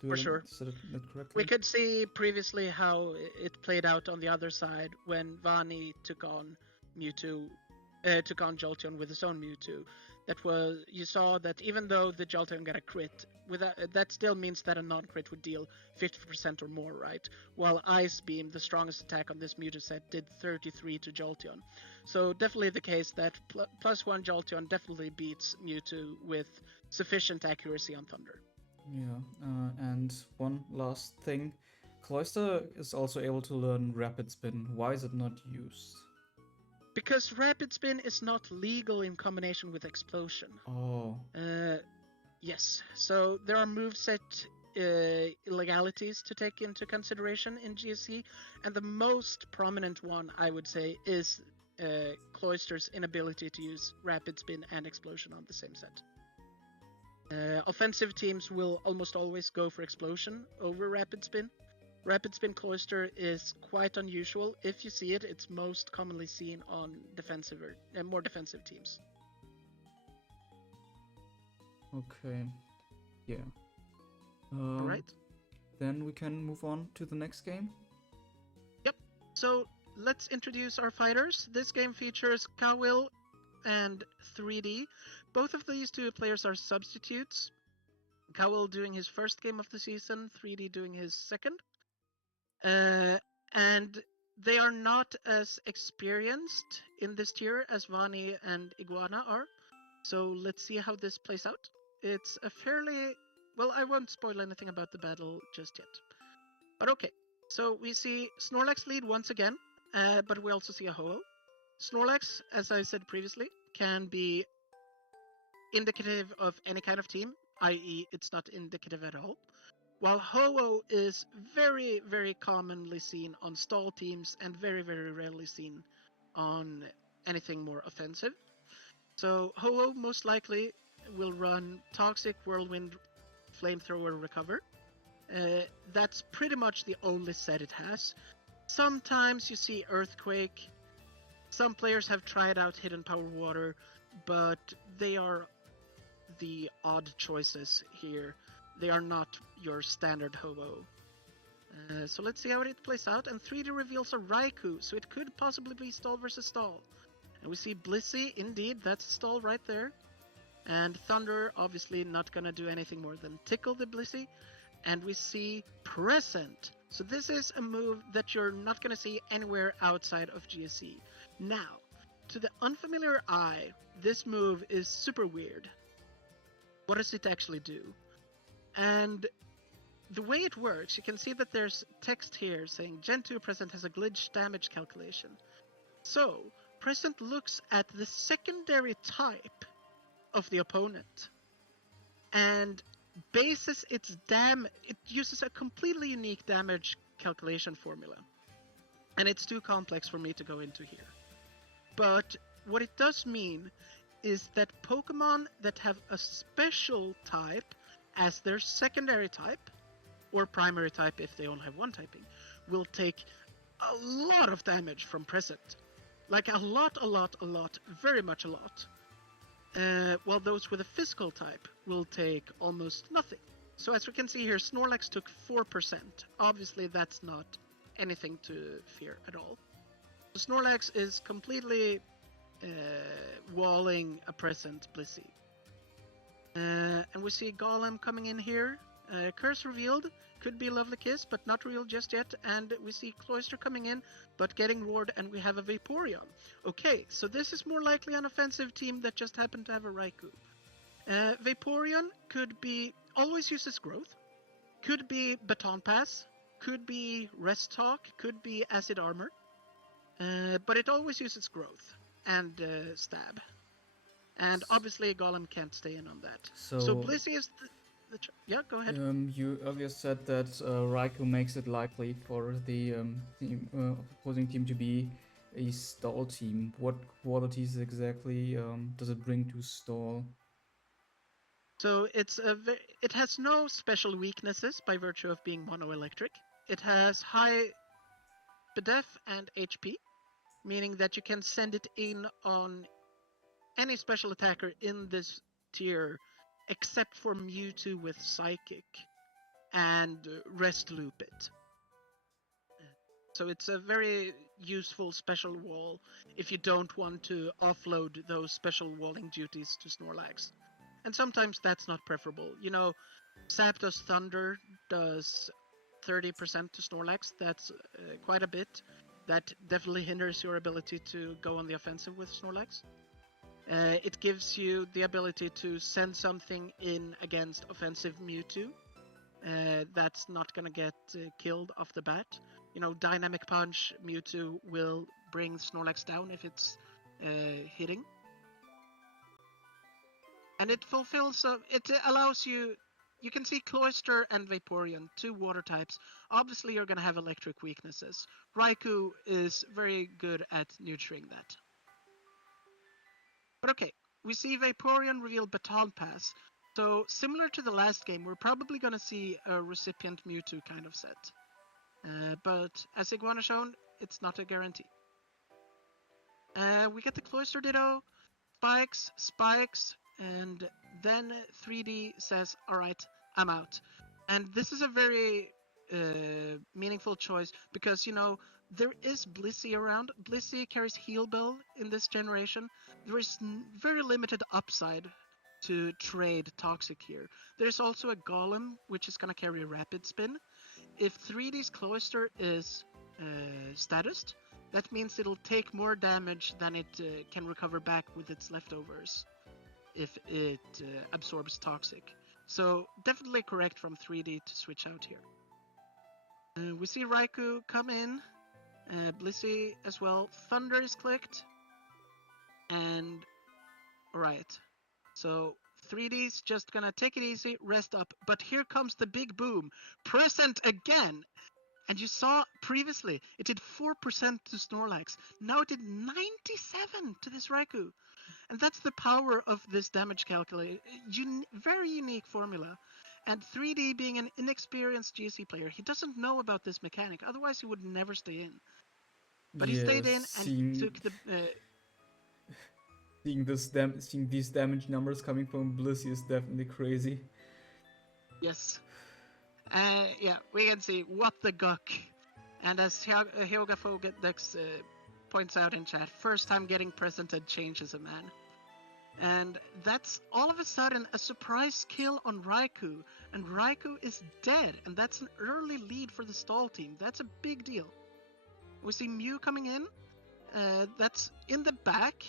For sure. Said it correctly? We could see previously how it played out on the other side when Vani took on Jolteon with his own Mewtwo. You saw that even though the Jolteon got a crit, that still means that a non-crit would deal 50% or more, right? While Ice Beam, the strongest attack on this Mewtwo set, did 33 to Jolteon. So definitely the case that +1 Jolteon definitely beats Mewtwo with sufficient accuracy on Thunder. Yeah, and one last thing. Cloyster is also able to learn Rapid Spin. Why is it not used? Because Rapid Spin is not legal in combination with Explosion. Oh. Yes. So there are moveset illegalities to take into consideration in GSC, and the most prominent one, I would say, is Cloyster's inability to use Rapid Spin and Explosion on the same set. Offensive teams will almost always go for Explosion over Rapid Spin. Rapid Spin Cloyster is quite unusual. If you see it, it's most commonly seen on more defensive teams. Okay. Yeah. Alright. Then we can move on to the next game. Yep. So let's introduce our fighters. This game features Cawil and 3D. Both of these two players are substitutes. Cawil doing his first game of the season, 3D doing his second. And they are not as experienced in this tier as Vani and Iguana are. So let's see how this plays out. It's a fairly... Well, I won't spoil anything about the battle just yet. But okay, so we see Snorlax lead once again, but we also see a Ho-Oh. Snorlax, as I said previously, can be indicative of any kind of team, i.e. it's not indicative at all. While Ho-Oh is very, very commonly seen on stall teams and very, very rarely seen on anything more offensive. So Ho-Oh most likely will run Toxic, Whirlwind, Flamethrower, Recover. That's pretty much the only set it has. Sometimes you see Earthquake. Some players have tried out Hidden Power Water, but they are the odd choices here. They are not your standard Ho-Oh. So let's see how it plays out. And 3D reveals a Raikou, so it could possibly be stall versus stall. And we see Blissey, indeed, that's a stall right there. And Thunder, obviously not gonna do anything more than tickle the Blissey. And we see Present. So this is a move that you're not gonna see anywhere outside of GSC. Now, to the unfamiliar eye, this move is super weird. What does it actually do? And the way it works, you can see that there's text here saying Gen 2 Present has a glitch damage calculation. So, Present looks at the secondary type of the opponent. and bases its it uses a completely unique damage calculation formula. And it's too complex for me to go into here. But what it does mean is that Pokemon that have a special type as their secondary type, or primary type if they only have one typing, will take a lot of damage from present. Like a lot, very much a lot. While those with a physical type will take almost nothing. So as we can see here, Snorlax took 4%. Obviously that's not anything to fear at all. So Snorlax is completely walling a present Blissey. And we see Golem coming in here. Curse revealed, could be a Lovely Kiss, but not real just yet. And we see Cloyster coming in, but getting ward, and we have a Vaporeon. Okay, so this is more likely an offensive team that just happened to have a Raikou. Vaporeon could be, always uses growth, could be Baton Pass, could be Rest Talk, could be Acid Armor, but it always uses growth and stab. And obviously Golem can't stay in on that. So Blissey is yeah, go ahead. You earlier said that Raikou makes it likely for the opposing team to be a stall team. What qualities exactly does it bring to stall? So it has no special weaknesses by virtue of being mono-electric. It has high BDEF and HP, meaning that you can send it in on any special attacker in this tier except for Mewtwo with Psychic and Rest Loop it. So it's a very useful special wall if you don't want to offload those special walling duties to Snorlax. And sometimes that's not preferable. You know, Zapdos Thunder does 30% to Snorlax. That's quite a bit. That definitely hinders your ability to go on the offensive with Snorlax. It gives you the ability to send something in against offensive Mewtwo. That's not gonna get killed off the bat. You know, Dynamic Punch Mewtwo will bring Snorlax down if it's hitting. And it fulfills, it allows you can see Cloyster and Vaporeon, two water types. Obviously you're gonna have electric weaknesses. Raikou is very good at nurturing that. But okay, we see Vaporeon reveal Baton Pass. So similar to the last game, we're probably going to see a Recipient Mewtwo kind of set. But as Iguana shown, it's not a guarantee. We get the Cloyster Ditto, Spikes, and then 3D says, alright, I'm out. And this is a very meaningful choice because, you know, there is Blissey around. Blissey carries Heal Bell in this generation. There is very limited upside to trade Toxic here. There's also a Golem, which is going to carry Rapid Spin. If 3D's Cloyster is statused, that means it'll take more damage than it can recover back with its leftovers if it absorbs Toxic. So definitely correct from 3D to switch out here. We see Raikou come in. Blissey as well. Thunder is clicked. And alright. So 3D's just gonna take it easy, rest up. But here comes the big boom. Present again! And you saw previously, it did 4% to Snorlax. Now it did 97 to this Raikou. And that's the power of this damage calculator. Very unique formula. And 3D being an inexperienced GSC player, he doesn't know about this mechanic. Otherwise, he would never stay in. But he stayed in and he took the... Seeing these damage numbers coming from Blissey is definitely crazy. Yes. Yeah, we can see what the guck. And as Hyoga Fogedex points out in chat, first time getting presented changes a man. And that's all of a sudden a surprise kill on Raikou. And Raikou is dead. And that's an early lead for the stall team. That's a big deal. We see Mew coming in. That's in the back.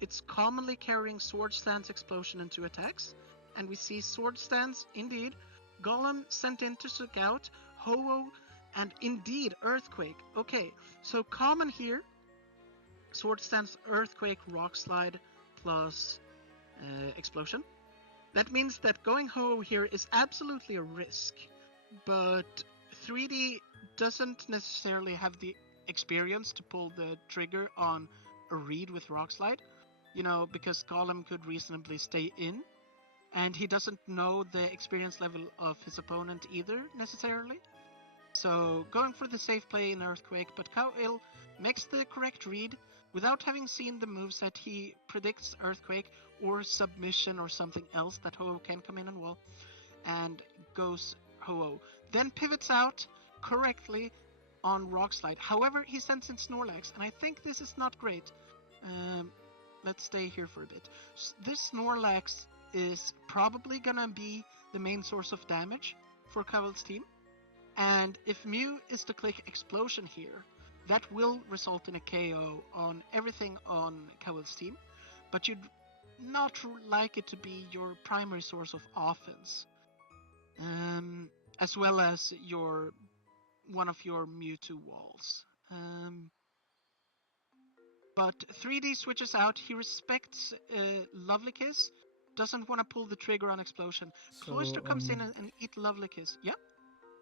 It's commonly carrying Sword Stance Explosion and 2 attacks. And we see Sword Stance, indeed. Golem sent in to Scout. Ho-Oh, and indeed Earthquake. Okay, so common here. Sword Stance, Earthquake, Rock Slide, plus Explosion. That means that going Ho here is absolutely a risk, but 3D doesn't necessarily have the experience to pull the trigger on a read with Rock Slide, because Golem could reasonably stay in, and he doesn't know the experience level of his opponent either necessarily. So going for the safe play in Earthquake, but Cawil makes the correct read. Without having seen the moveset, he predicts Earthquake or Submission or something else that Ho-Oh can come in and wall, and goes Ho-Oh. Then pivots out correctly on Rock Slide. However, he sends in Snorlax, and I think this is not great. Let's stay here for a bit. This Snorlax is probably gonna be the main source of damage for Cawil's team. And if Mew is to click Explosion here, that will result in a KO on everything on Cawil's team, but you'd not like it to be your primary source of offense, as well as one of your Mewtwo walls. But 3D switches out. He respects Lovely Kiss, doesn't want to pull the trigger on Explosion. So, Cloyster comes in and eat Lovely Kiss. Yeah?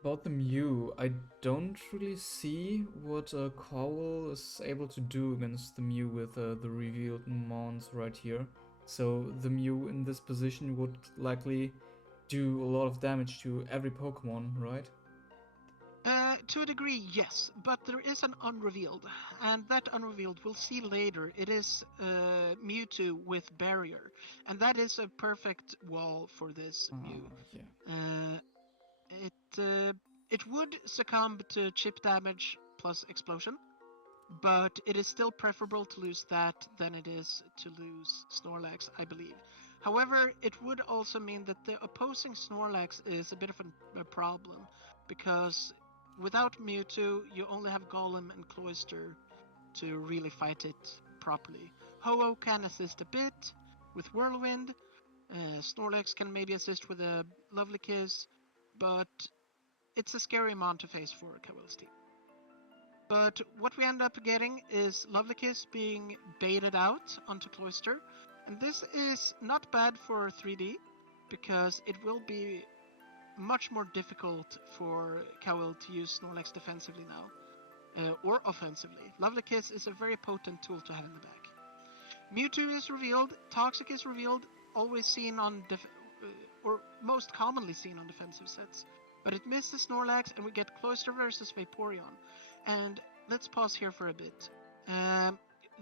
About the Mew, I don't really see what Cawil is able to do against the Mew with the revealed mons right here. So the Mew in this position would likely do a lot of damage to every Pokemon, right? To a degree, yes, but there is an unrevealed, and that unrevealed we'll see later. It is Mewtwo with Barrier, and that is a perfect wall for this Mew. Yeah. It would succumb to chip damage plus explosion, but it is still preferable to lose that than it is to lose Snorlax, I believe. However, it would also mean that the opposing Snorlax is a bit of a problem, because without Mewtwo, you only have Golem and Cloyster to really fight it properly. Ho-Oh can assist a bit with Whirlwind, Snorlax can maybe assist with a Lovely Kiss, but it's a scary mon to face for Cawil's team. But what we end up getting is Lovely Kiss being baited out onto Cloyster, and this is not bad for 3D, because it will be much more difficult for Cawil to use Snorlax defensively now, or offensively. Lovely Kiss is a very potent tool to have in the back. Mewtwo is revealed, Toxic is revealed, always seen on or most commonly seen on defensive sets. But it misses Snorlax, and we get Cloyster versus Vaporeon. And let's pause here for a bit.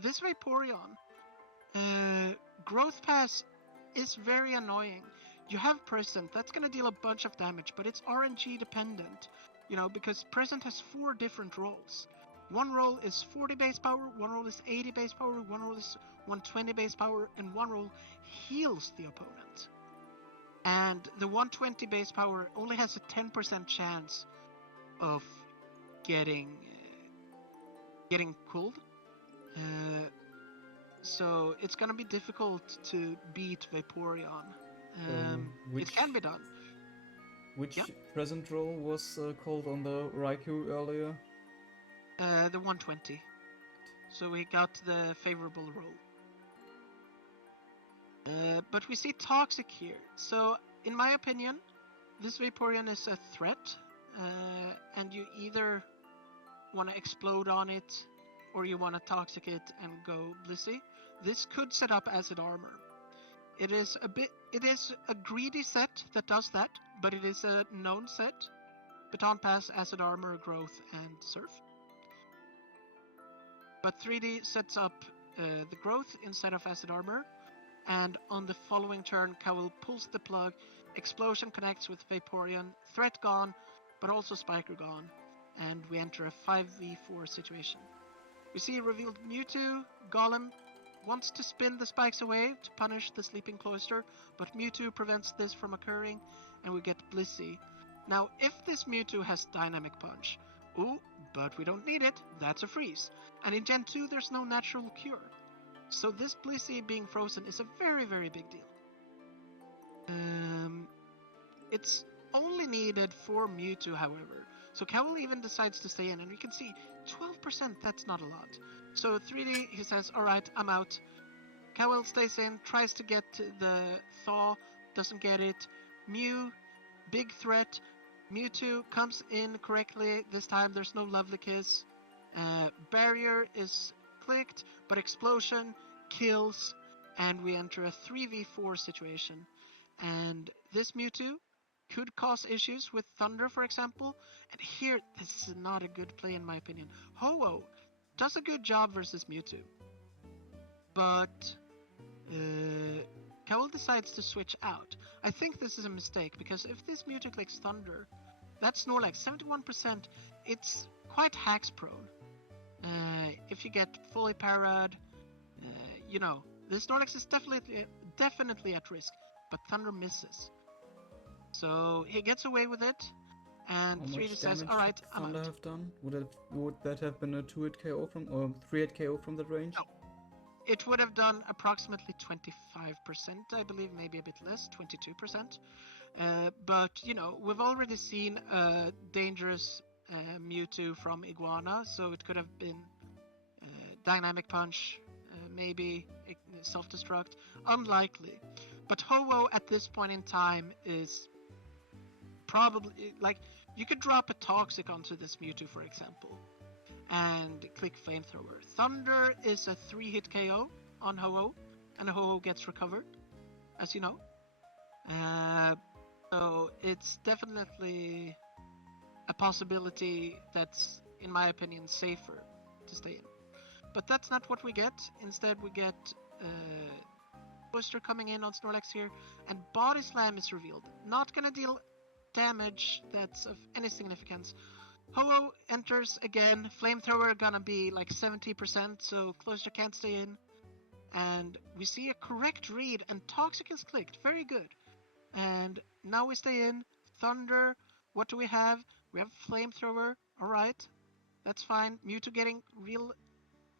This Vaporeon, Growth Pass is very annoying. You have Present, that's going to deal a bunch of damage, but it's RNG dependent, because Present has 4 different roles. One roll is 40 base power, one roll is 80 base power, one roll is 120 base power, and one roll heals the opponent. And the 120 base power only has a 10% chance of getting cooled. So it's gonna be difficult to beat Vaporeon. It can be done. Which present roll was called on the Raikou earlier? The 120. So we got the favorable roll. But we see Toxic here. So, in my opinion, this Vaporeon is a threat, and you either want to explode on it, or you want to Toxic it and go Blissey. This could set up Acid Armor. It is a greedy set that does that, but it is a known set. Baton Pass, Acid Armor, Growth, and Surf. But 3D sets up the Growth instead of Acid Armor, and on the following turn, Cawil pulls the plug, Explosion connects with Vaporeon, Threat gone, but also Spiker gone, and we enter a 5v4 situation. We see revealed Mewtwo. Golem wants to spin the spikes away to punish the sleeping Cloyster, but Mewtwo prevents this from occurring, and we get Blissey. Now, if this Mewtwo has Dynamic Punch, but we don't need it, that's a freeze. And in Gen 2, there's no natural cure. So this Blissey being frozen is a very, very big deal. It's only needed for Mewtwo, however. So Cawil even decides to stay in, and you can see 12%, that's not a lot. So 3D, he says, alright, I'm out. Cawil stays in, tries to get the Thaw, doesn't get it. Mew, big threat. Mewtwo comes in correctly. This time there's no lovely kiss. Barrier is clicked, but explosion kills, and we enter a 3v4 situation. And this Mewtwo could cause issues with Thunder, for example. And here, this is not a good play in my opinion. Ho-Oh does a good job versus Mewtwo, but Cawil decides to switch out. I think this is a mistake, because if this Mewtwo clicks Thunder, that Snorlax, 71%, it's quite hacks prone. If you get fully parad, the Snorlax is definitely at risk, but Thunder misses. So he gets away with it, and 3D says, alright, I'm Thunder out. have done? Would that have been a 2-hit KO from, or 3-hit KO from that range? No. It would have done approximately 25%, I believe, maybe a bit less, 22%. But, we've already seen a dangerous Mewtwo from Iguana, so it could have been Dynamic Punch, maybe Self-Destruct. Unlikely. But Ho-Oh at this point in time is probably, you could drop a Toxic onto this Mewtwo, for example, and click Flamethrower. Thunder is a 3-hit KO on Ho-Oh, and Ho-Oh gets recovered, as you know. So it's definitely a possibility that's, in my opinion, safer to stay in. But that's not what we get. Instead, we get Booster coming in on Snorlax here, and Body Slam is revealed. Not gonna deal damage that's of any significance. Ho-Oh enters again. Flamethrower gonna be like 70%, so Cloyster can't stay in. And we see a correct read, and Toxic is clicked. Very good. And now we stay in. Thunder. What do we have? We have Flamethrower. Alright. That's fine. Mewtwo getting real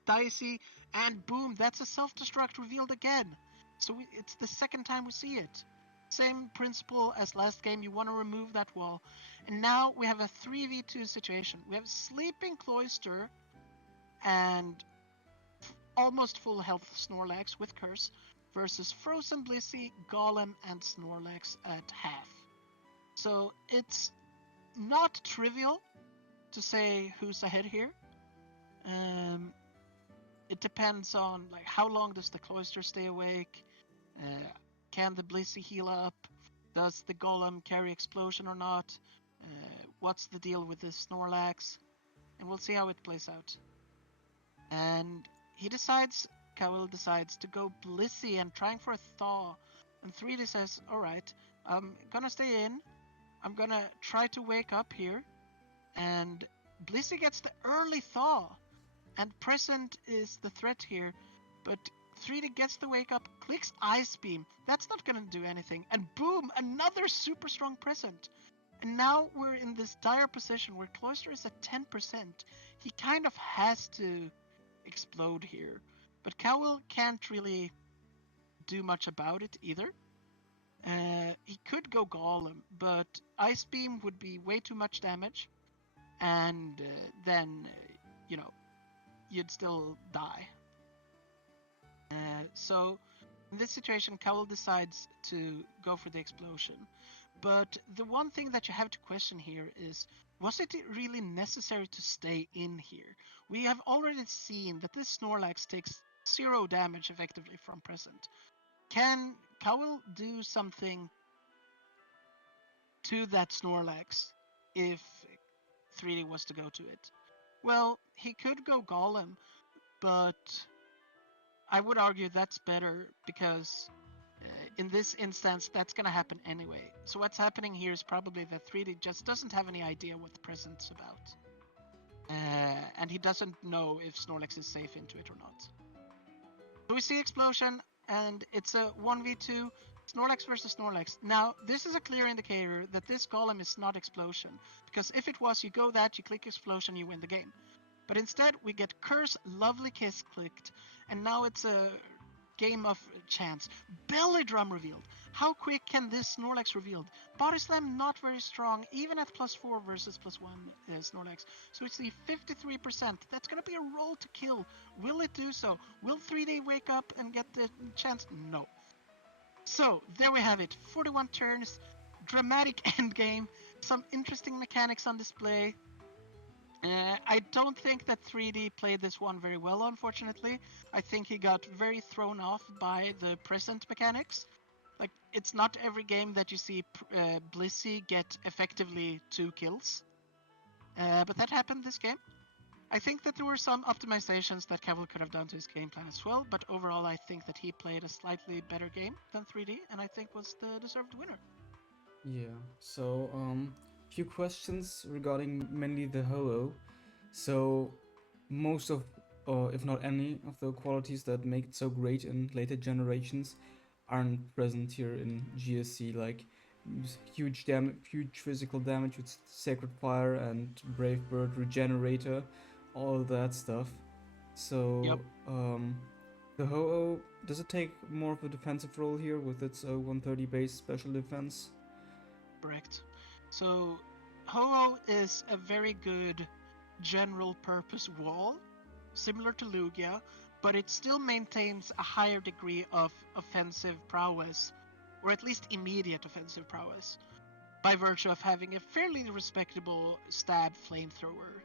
dicey. And boom, that's a self-destruct revealed again. So it's the second time we see it. Same principle as last game. You want to remove that wall. And now we have a 3v2 situation. We have Sleeping Cloyster and almost full health Snorlax with Curse versus Frozen Blissey, Golem, and Snorlax at half. So it's not trivial to say who's ahead here. It depends on how long does the Cloyster stay awake. Can the Blissey heal up? Does the Golem carry Explosion or not? What's the deal with this Snorlax? And we'll see how it plays out. And Cawil decides to go Blissey and trying for a Thaw. And 3D says, alright, I'm gonna stay in. I'm gonna try to wake up here. And Blissey gets the early Thaw. And Present is the threat here. But 3D gets the wake up, clicks Ice Beam. That's not gonna do anything. And boom, another super strong Present. And now we're in this dire position where Cloyster is at 10%. He kind of has to explode here. But Cawil can't really do much about it either. He could go Golem, but Ice Beam would be way too much damage. And then, you'd still die. So in this situation, Cawil decides to go for the explosion. But the one thing that you have to question here is, was it really necessary to stay in here? We have already seen that this Snorlax takes 0 damage effectively from Present. Can Cawil do something to that Snorlax if 3D was to go to it? Well, he could go Golem, but I would argue that's better because in this instance, that's going to happen anyway. So what's happening here is probably that 3D just doesn't have any idea what the Present's about. And he doesn't know if Snorlax is safe into it or not. So we see Explosion, and it's a 1v2, Snorlax versus Snorlax. Now, this is a clear indicator that this Golem is not Explosion, because if it was, you go that, you click Explosion, you win the game. But instead, we get Curse, Lovely Kiss clicked, and now it's a game of chance. Belly Drum revealed. How quick can this Snorlax revealed? Body Slam not very strong, even at +4 versus +1 Snorlax. So it's the 53%. That's going to be a roll to kill. Will it do so? Will 3D wake up and get the chance? No. So, there we have it. 41 turns, dramatic endgame, some interesting mechanics on display. I don't think that 3D played this one very well, unfortunately. I think he got very thrown off by the present mechanics. Like, it's not every game that you see Blissey get effectively 2 kills. But that happened this game. I think that there were some optimizations that Cawil could have done to his game plan as well, but overall I think that he played a slightly better game than 3D, and I think was the deserved winner. Yeah, so few questions regarding mainly the Ho-Oh. So most of, or if not any of the qualities that make it so great in later generations aren't present here in GSC, like huge physical damage with Sacred Fire and Brave Bird Regenerator, all that stuff. So Yep. the Ho-Oh, does it take more of a defensive role here with its 130 base special defense? Correct. So, Ho-Oh is a very good general purpose wall, similar to Lugia, but it still maintains a higher degree of offensive prowess, or at least immediate offensive prowess, by virtue of having a fairly respectable stab flamethrower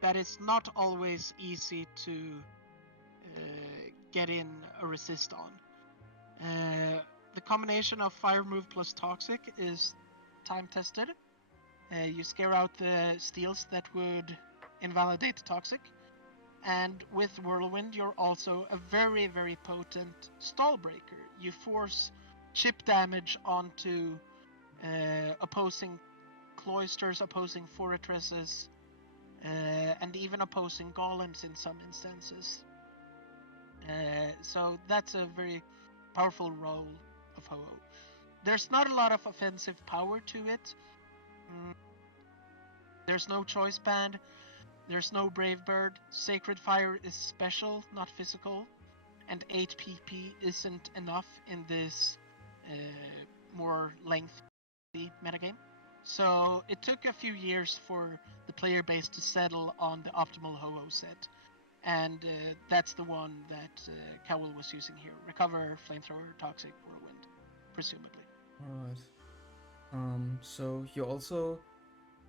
that is not always easy to get in a resist on. The combination of Fire Move plus Toxic is time tested. You scare out the steals that would invalidate Toxic. And with Whirlwind, you're also a very, very potent stall breaker. You force chip damage onto opposing cloisters, opposing fortresses, and even opposing golems in some instances. So that's a very powerful role of Ho-Oh. There's not a lot of offensive power to it. There's no choice band. There's no Brave Bird. Sacred Fire is special, not physical. And 8 PP isn't enough in this more lengthy metagame. So it took a few years for the player base to settle on the optimal Ho-Oh set. And that's the one that Cawil was using here. Recover, Flamethrower, Toxic, Whirlwind, presumably. Alright. So you also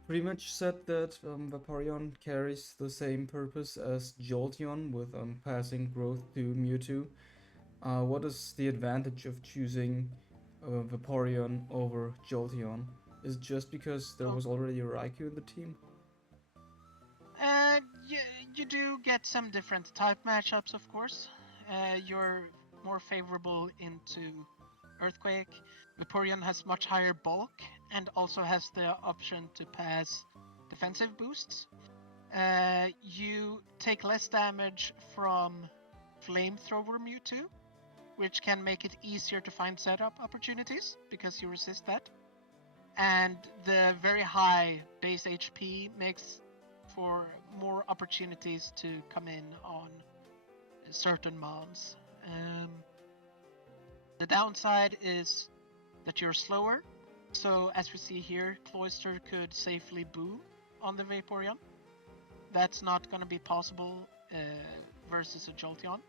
pretty much said that Vaporeon carries the same purpose as Jolteon with passing growth to Mewtwo. What is the advantage of choosing Vaporeon over Jolteon? Is it just because there was already a Raikou in the team? You do get some different type matchups, of course. You're more favorable into Earthquake. Vaporeon has much higher bulk and also has the option to pass defensive boosts. You take less damage from Flamethrower Mewtwo, which can make it easier to find setup opportunities because you resist that. And the very high base HP makes for more opportunities to come in on certain mons. The downside is that you're slower. So as we see here, Cloyster could safely boo on the Vaporeon. That's not going to be possible versus a Jolteon.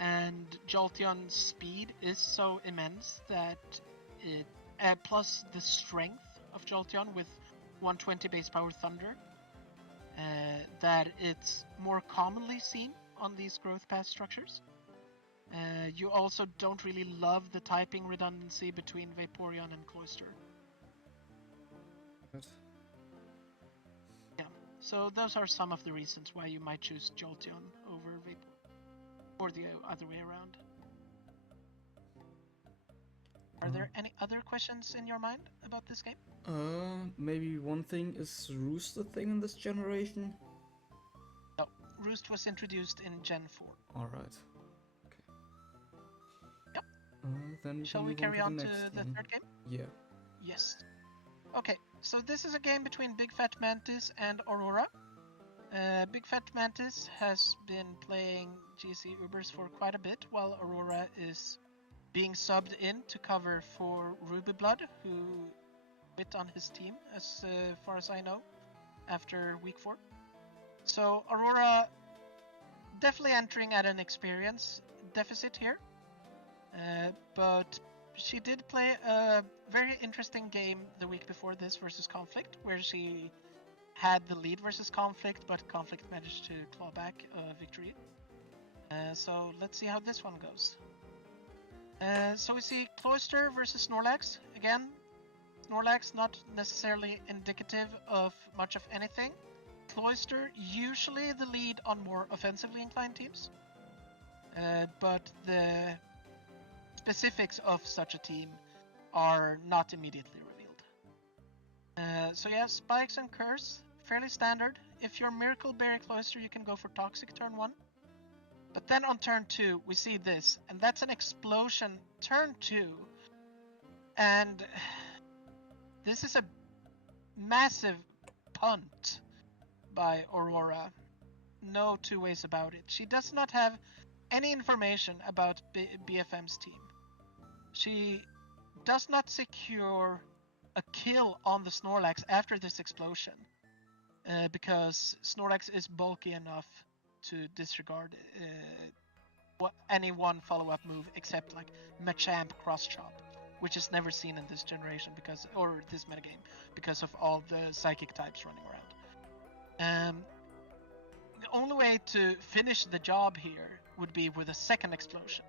And Jolteon's speed is so immense that it, plus the strength of Jolteon with 120 base power Thunder, that it's more commonly seen on these growth path structures. You also don't really love the typing redundancy between Vaporeon and Cloyster. Good. Yeah, so those are some of the reasons why you might choose Jolteon over Vaporeon, or the other way around. Are there any other questions in your mind about this game? Maybe one thing, is Roost a thing in this generation? No, Roost was introduced in Gen 4. Alright. Okay. Yep. Then Shall we carry on to the third game? Yeah. Yes. Okay, so this is a game between BigFatMantis and Aurora. BigFatMantis has been playing GSC Ubers for quite a bit, while Aurora is being subbed in to cover for Ruby Blood, who quit on his team, as far as I know, after week 4. So Aurora definitely entering at an experience deficit here, but she did play a very interesting game the week before this versus Conflict, where she had the lead versus Conflict, but Conflict managed to claw back a victory. So let's see how this one goes. So we see Cloister versus Snorlax. Again, Snorlax not necessarily indicative of much of anything. Cloister usually the lead on more offensively inclined teams. But the specifics of such a team are not immediately revealed. So yeah, Spikes and Curse, fairly standard. If you're Miracle Berry Cloister, you can go for Toxic turn 1. But then on turn 2, we see this, and that's an Explosion turn 2. And this is a massive punt by Aurora. No two ways about it. She does not have any information about BFM's team. She does not secure a kill on the Snorlax after this explosion, because Snorlax is bulky enough to disregard any one follow-up move except like Machamp Cross Chop, which is never seen in this generation or this metagame because of all the psychic types running around. The only way to finish the job here would be with a second explosion.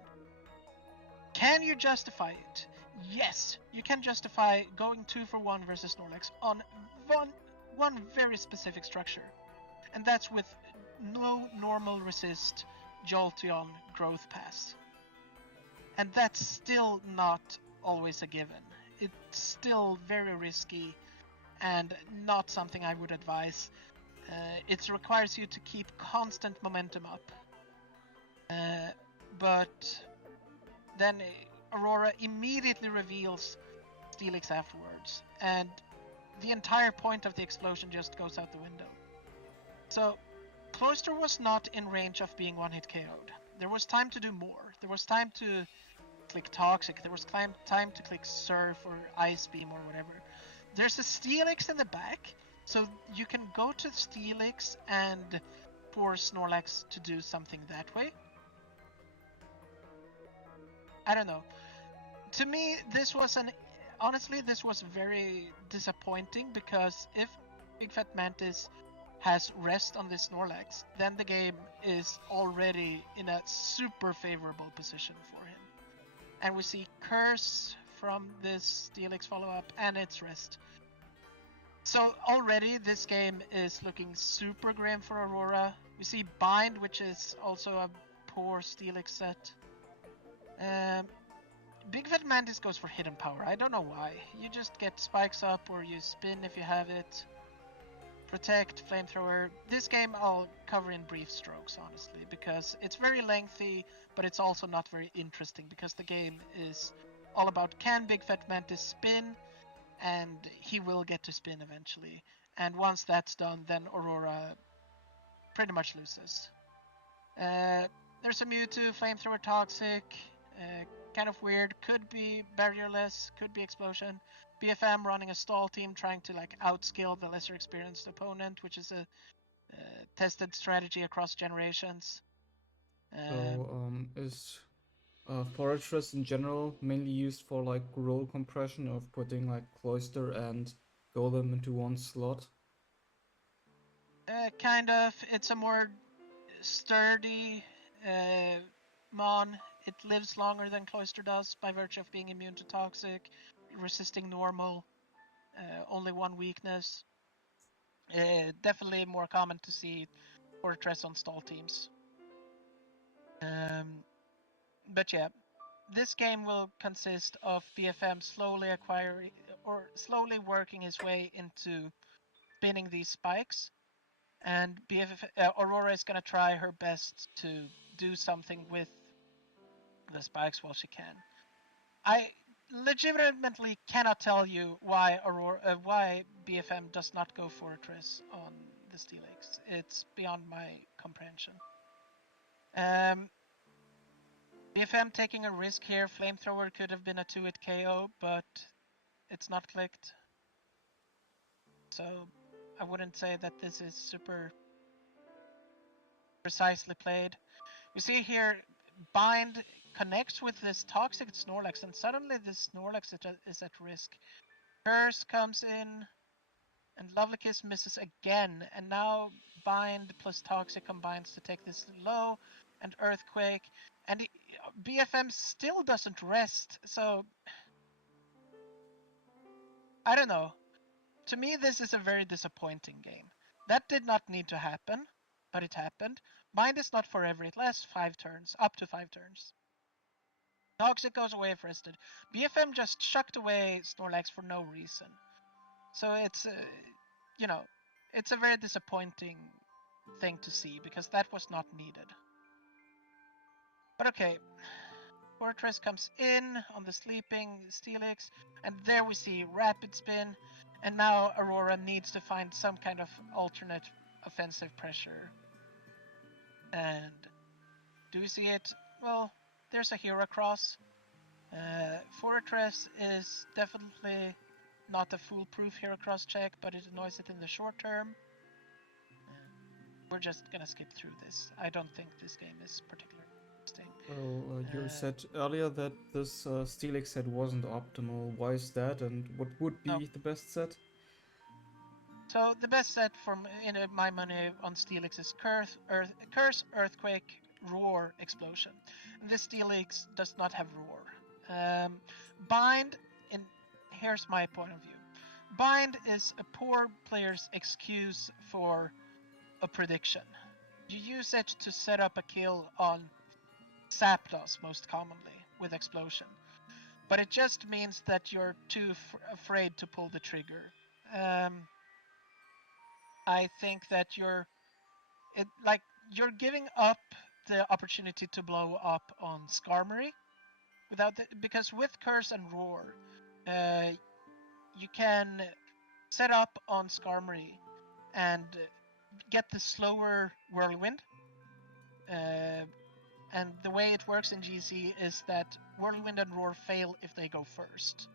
Can you justify it? Yes, you can justify going 2 for 1 versus Snorlax on one very specific structure, and that's with no normal resist Jolteon growth pass. And that's still not always a given. It's still very risky and not something I would advise. It requires you to keep constant momentum up. But then Aurora immediately reveals Steelix afterwards, and the entire point of the explosion just goes out the window. So Cloister was not in range of being one-hit KO'd. There was time to do more. There was time to click Toxic. There was time to click Surf or Ice Beam or whatever. There's a Steelix in the back, so you can go to Steelix and force Snorlax to do something that way. I don't know. To me, honestly, this was very disappointing, because if BigFatMantis has rest on this Snorlax, then the game is already in a super favorable position for him. And we see Curse from this Steelix follow-up and its rest. So already this game is looking super grim for Aurora. We see Bind, which is also a poor Steelix set. BigFatMantis goes for Hidden Power. I don't know why. You just get Spikes up, or you spin if you have it. Protect, Flamethrower. This game I'll cover in brief strokes, honestly, because it's very lengthy, but it's also not very interesting, because the game is all about, can BigFatMantis spin, and he will get to spin eventually. And once that's done, then Aurora pretty much loses. There's a Mewtwo, Flamethrower, Toxic, kind of weird, could be barrierless, could be explosion. BFM running a stall team trying to like outskill the lesser experienced opponent, which is a tested strategy across generations. Is Fortress in general mainly used for like role compression of putting like Cloister and Golem into one slot? Kind of. It's a more sturdy Mon. It lives longer than Cloister does by virtue of being immune to Toxic, resisting normal, only one weakness. Definitely more common to see Fortress on stall teams. But yeah, this game will consist of BFM slowly acquiring or slowly working his way into spinning these spikes, and Aurora is gonna try her best to do something with the spikes while she can. I legitimately cannot tell you why why BFM does not go Fortress on the Steelix. It's beyond my comprehension. BFM taking a risk here. Flamethrower could have been a 2-hit KO, but it's not clicked. So I wouldn't say that this is super precisely played. We see here Bind connects with this toxic Snorlax, and suddenly this Snorlax is at risk. Curse comes in, and Lovely Kiss misses again, and now Bind plus Toxic combines to take this low, and Earthquake, and BFM still doesn't rest, so I don't know. To me, this is a very disappointing game. That did not need to happen, but it happened. Bind is not forever, it lasts 5 turns, up to 5 turns. Toxic goes away if rested. BFM just chucked away Snorlax for no reason. So it's, you know, it's a very disappointing thing to see, because that was not needed. But okay, Fortress comes in on the sleeping Steelix, and there we see Rapid Spin, and now Aurora needs to find some kind of alternate offensive pressure. And do we see it? Well, there's a Hero Cross. Fortress is definitely not a foolproof Hero Cross check, but it annoys it in the short term. We're just gonna skip through this. I don't think this game is particularly interesting. Well, you said earlier that this Steelix set wasn't optimal. Why is that, and what would be the best set? So the best set from my money on Steelix is Curse, Earthquake, Roar, Explosion. This Steelix does not have Roar. Bind, here's my point of view. Bind is a poor player's excuse for a prediction. You use it to set up a kill on Zapdos most commonly with Explosion. But it just means that you're too afraid to pull the trigger. I think that you're giving up the opportunity to blow up on Skarmory because with Curse and Roar, you can set up on Skarmory and get the slower Whirlwind. And the way it works in GC is that Whirlwind and Roar fail if they go first.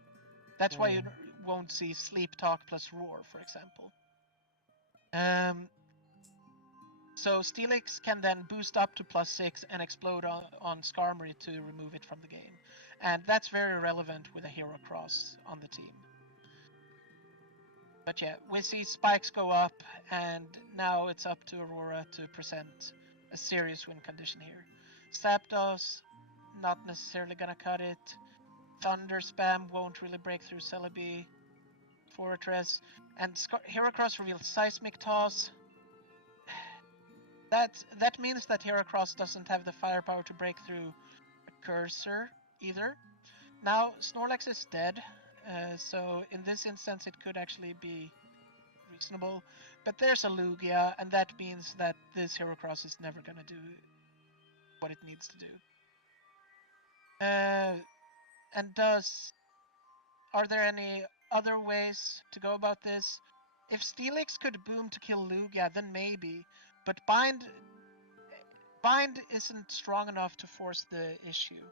That's why you won't see Sleep Talk plus Roar, for example. So Steelix can then boost up to +6 and explode on Skarmory to remove it from the game. And that's very relevant with a Hero Cross on the team. But yeah, we see spikes go up, and now it's up to Aurora to present a serious win condition here. Zapdos, not necessarily gonna cut it. Thunder Spam won't really break through Celebi. Fortress, and Hero Cross reveals Seismic Toss. That means that Hero Cross doesn't have the firepower to break through a Cursor either. Now Snorlax is dead, so in this instance it could actually be reasonable. But there's a Lugia, and that means that this Hero Cross is never gonna do what it needs to do. Are there any other ways to go about this? If Steelix could boom to kill Lugia, then maybe. But Bind isn't strong enough to force the issue.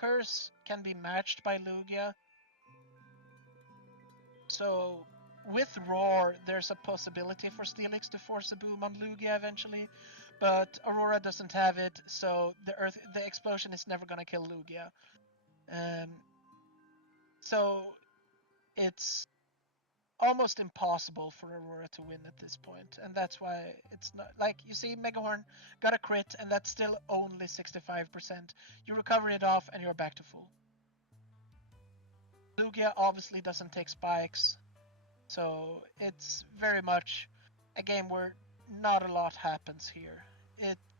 Curse can be matched by Lugia. So with Roar, there's a possibility for Steelix to force a boom on Lugia eventually. But Aurora doesn't have it, so the explosion is never gonna kill Lugia. So it's almost impossible for Aurora to win at this point, and that's why it's not like you see Megahorn got a crit, and that's still only 65%. You recover it off, and you're back to full. Lugia obviously doesn't take spikes, so it's very much a game where not a lot happens here.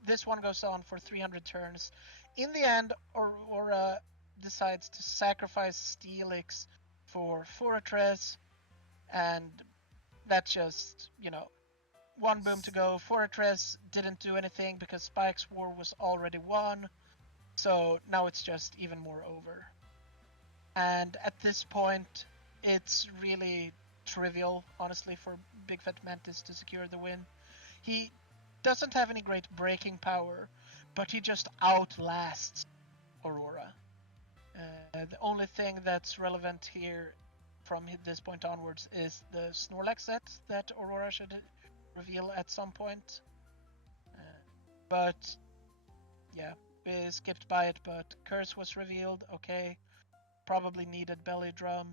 This one goes on for 300 turns. In the end, Aurora decides to sacrifice Steelix for Fortress, and that's just, one boom to go. Fortress didn't do anything because Spike's war was already won, so now it's just even more over. And at this point, it's really trivial, honestly, for BigFatMantis to secure the win. He doesn't have any great breaking power, but he just outlasts Aurora. The only thing that's relevant here from this point onwards is the Snorlax set that Aurora should reveal at some point. But yeah, We skipped by it, but Curse was revealed. Okay, probably needed Belly Drum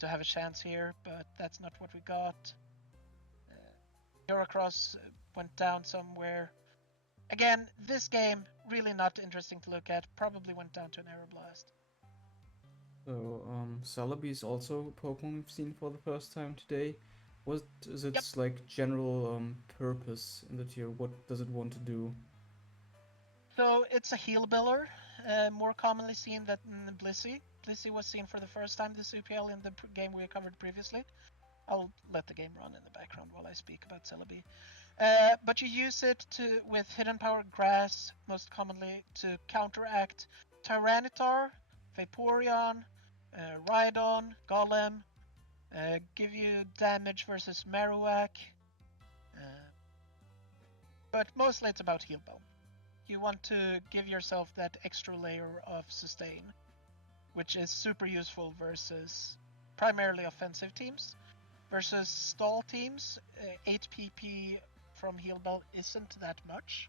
to have a chance here, but that's not what we got. Eurocross went down somewhere. Again, this game really not interesting to look at. Probably went down to an Aero Blast. So, Celebi is also a Pokemon we've seen for the first time today. What is its like general purpose in the tier? What does it want to do? So it's a heal biller, more commonly seen than Blissey. Blissey was seen for the first time this UPL in the game we covered previously. I'll let the game run in the background while I speak about Celebi. But you use it with Hidden Power Grass, most commonly, to counteract Tyranitar, Vaporeon, Rhydon, Golem, give you damage versus Marowak. But mostly it's about heal bell. You want to give yourself that extra layer of sustain, which is super useful versus primarily offensive teams. Versus stall teams, 8 PP from heal bell isn't that much.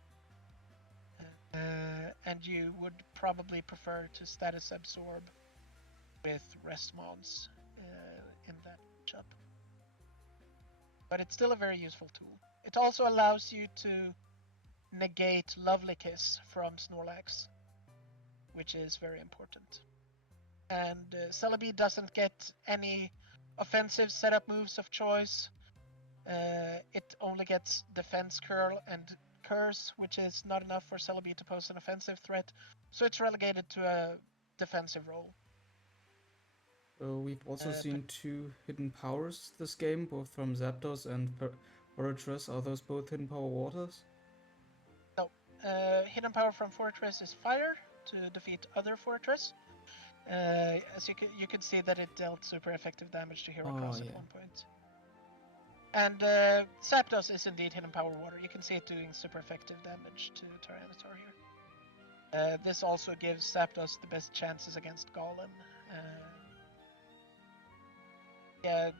And you would probably prefer to status absorb with rest mons in that matchup. But it's still a very useful tool. It also allows you to negate Lovely Kiss from Snorlax, which is very important. And Celebi doesn't get any offensive setup moves of choice. It only gets Defense Curl and Curse, which is not enough for Celebi to pose an offensive threat, so it's relegated to a defensive role. We've also seen two hidden powers this game, both from Zapdos and Fortress. Are those both hidden power waters? No. Hidden power from Fortress is Fire to defeat other Fortress. As you can see that it dealt super effective damage to Heracross at one point. And Zapdos is indeed hidden power water. You can see it doing super effective damage to Tyranitar here. This also gives Zapdos the best chances against Golem.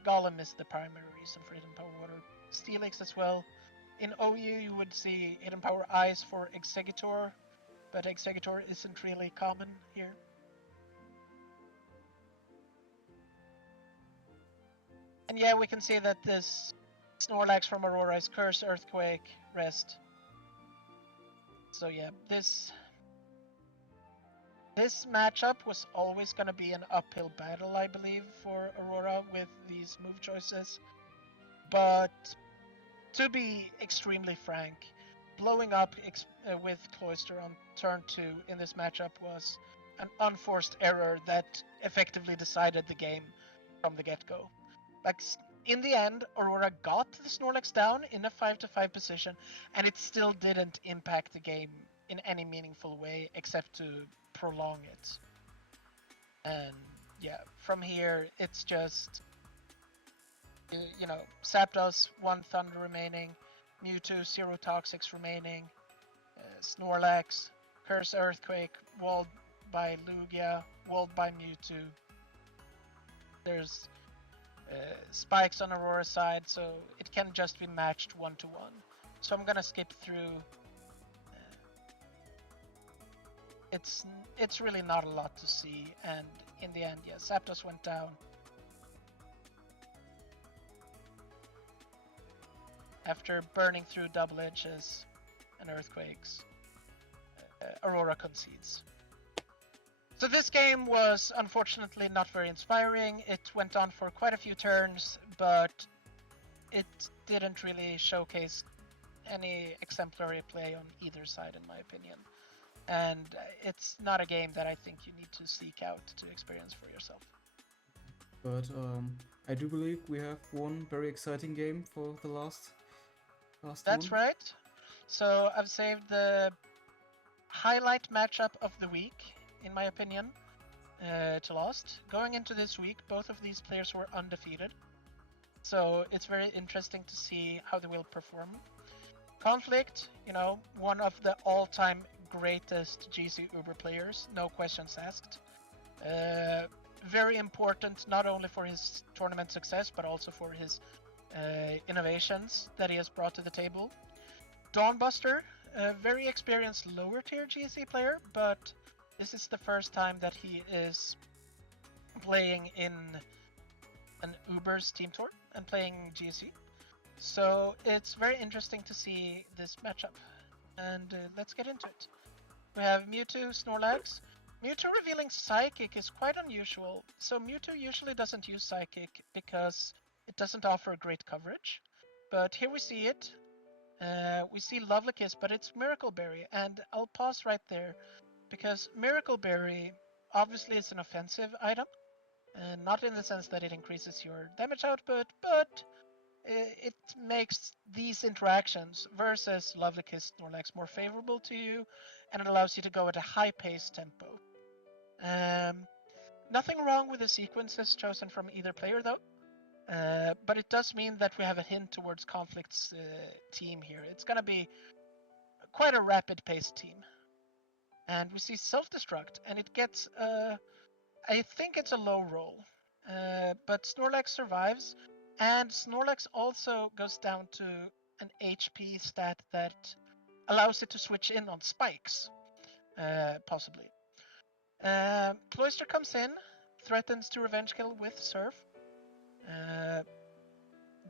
Golem is the primary reason for hidden power water. Steelix as well. In OU you would see hidden power Ice for Exeggutor, but Exeggutor isn't really common here. And yeah, we can see that this Snorlax from Aurora is Curse, Earthquake, Rest. So yeah, this matchup was always going to be an uphill battle, I believe, for Aurora with these move choices. But to be extremely frank, blowing up with Cloyster on turn 2 in this matchup was an unforced error that effectively decided the game from the get-go. Like, in the end, Aurora got the Snorlax down in a 5-5 position, and it still didn't impact the game in any meaningful way except to prolong it. And yeah, from here, it's just, you know, Zapdos, 1 Thunder remaining, Mewtwo, 0 Toxics remaining, Snorlax, Curse Earthquake, walled by Lugia, walled by Mewtwo. There's spikes on Aurora's side, so it can just be matched 1-1. So I'm gonna skip through. It's really not a lot to see, and in the end, yeah, Zapdos went down. After burning through double edges and earthquakes, Aurora concedes. So this game was unfortunately not very inspiring. It went on for quite a few turns, but it didn't really showcase any exemplary play on either side, in my opinion. And it's not a game that I think you need to seek out to experience for yourself. But I do believe we have one very exciting game for the last That's one. right. So I've saved the highlight matchup of the week, in my opinion, to last. Going into this week, both of these players were undefeated. So it's very interesting to see how they will perform. Conflict, you know, one of the all-time greatest GC Uber players, no questions asked. Very important not only for his tournament success, but also for his innovations that he has brought to the table. Dawnbuster, a very experienced lower tier GSC player, but this is the first time that he is playing in an Ubers team tour and playing GSC. So it's very interesting to see this matchup. And let's get into it. We have Mewtwo, Snorlax. Mewtwo revealing Psychic is quite unusual. So Mewtwo usually doesn't use Psychic because it doesn't offer great coverage. But here we see it. We see Lovely Kiss, but it's Miracle Berry. And I'll pause right there because Miracle Berry obviously is an offensive item. Not in the sense that it increases your damage output, but it makes these interactions versus Lovely Kiss Snorlax more favorable to you, and it allows you to go at a high pace tempo. Nothing wrong with the sequences chosen from either player though, but it does mean that we have a hint towards Conflict's team here. It's gonna be quite a rapid paced team. And we see Self-Destruct, and it gets, I think it's a low roll, but Snorlax survives. And Snorlax also goes down to an HP stat that allows it to switch in on spikes, possibly. Cloyster comes in, threatens to revenge kill with Surf.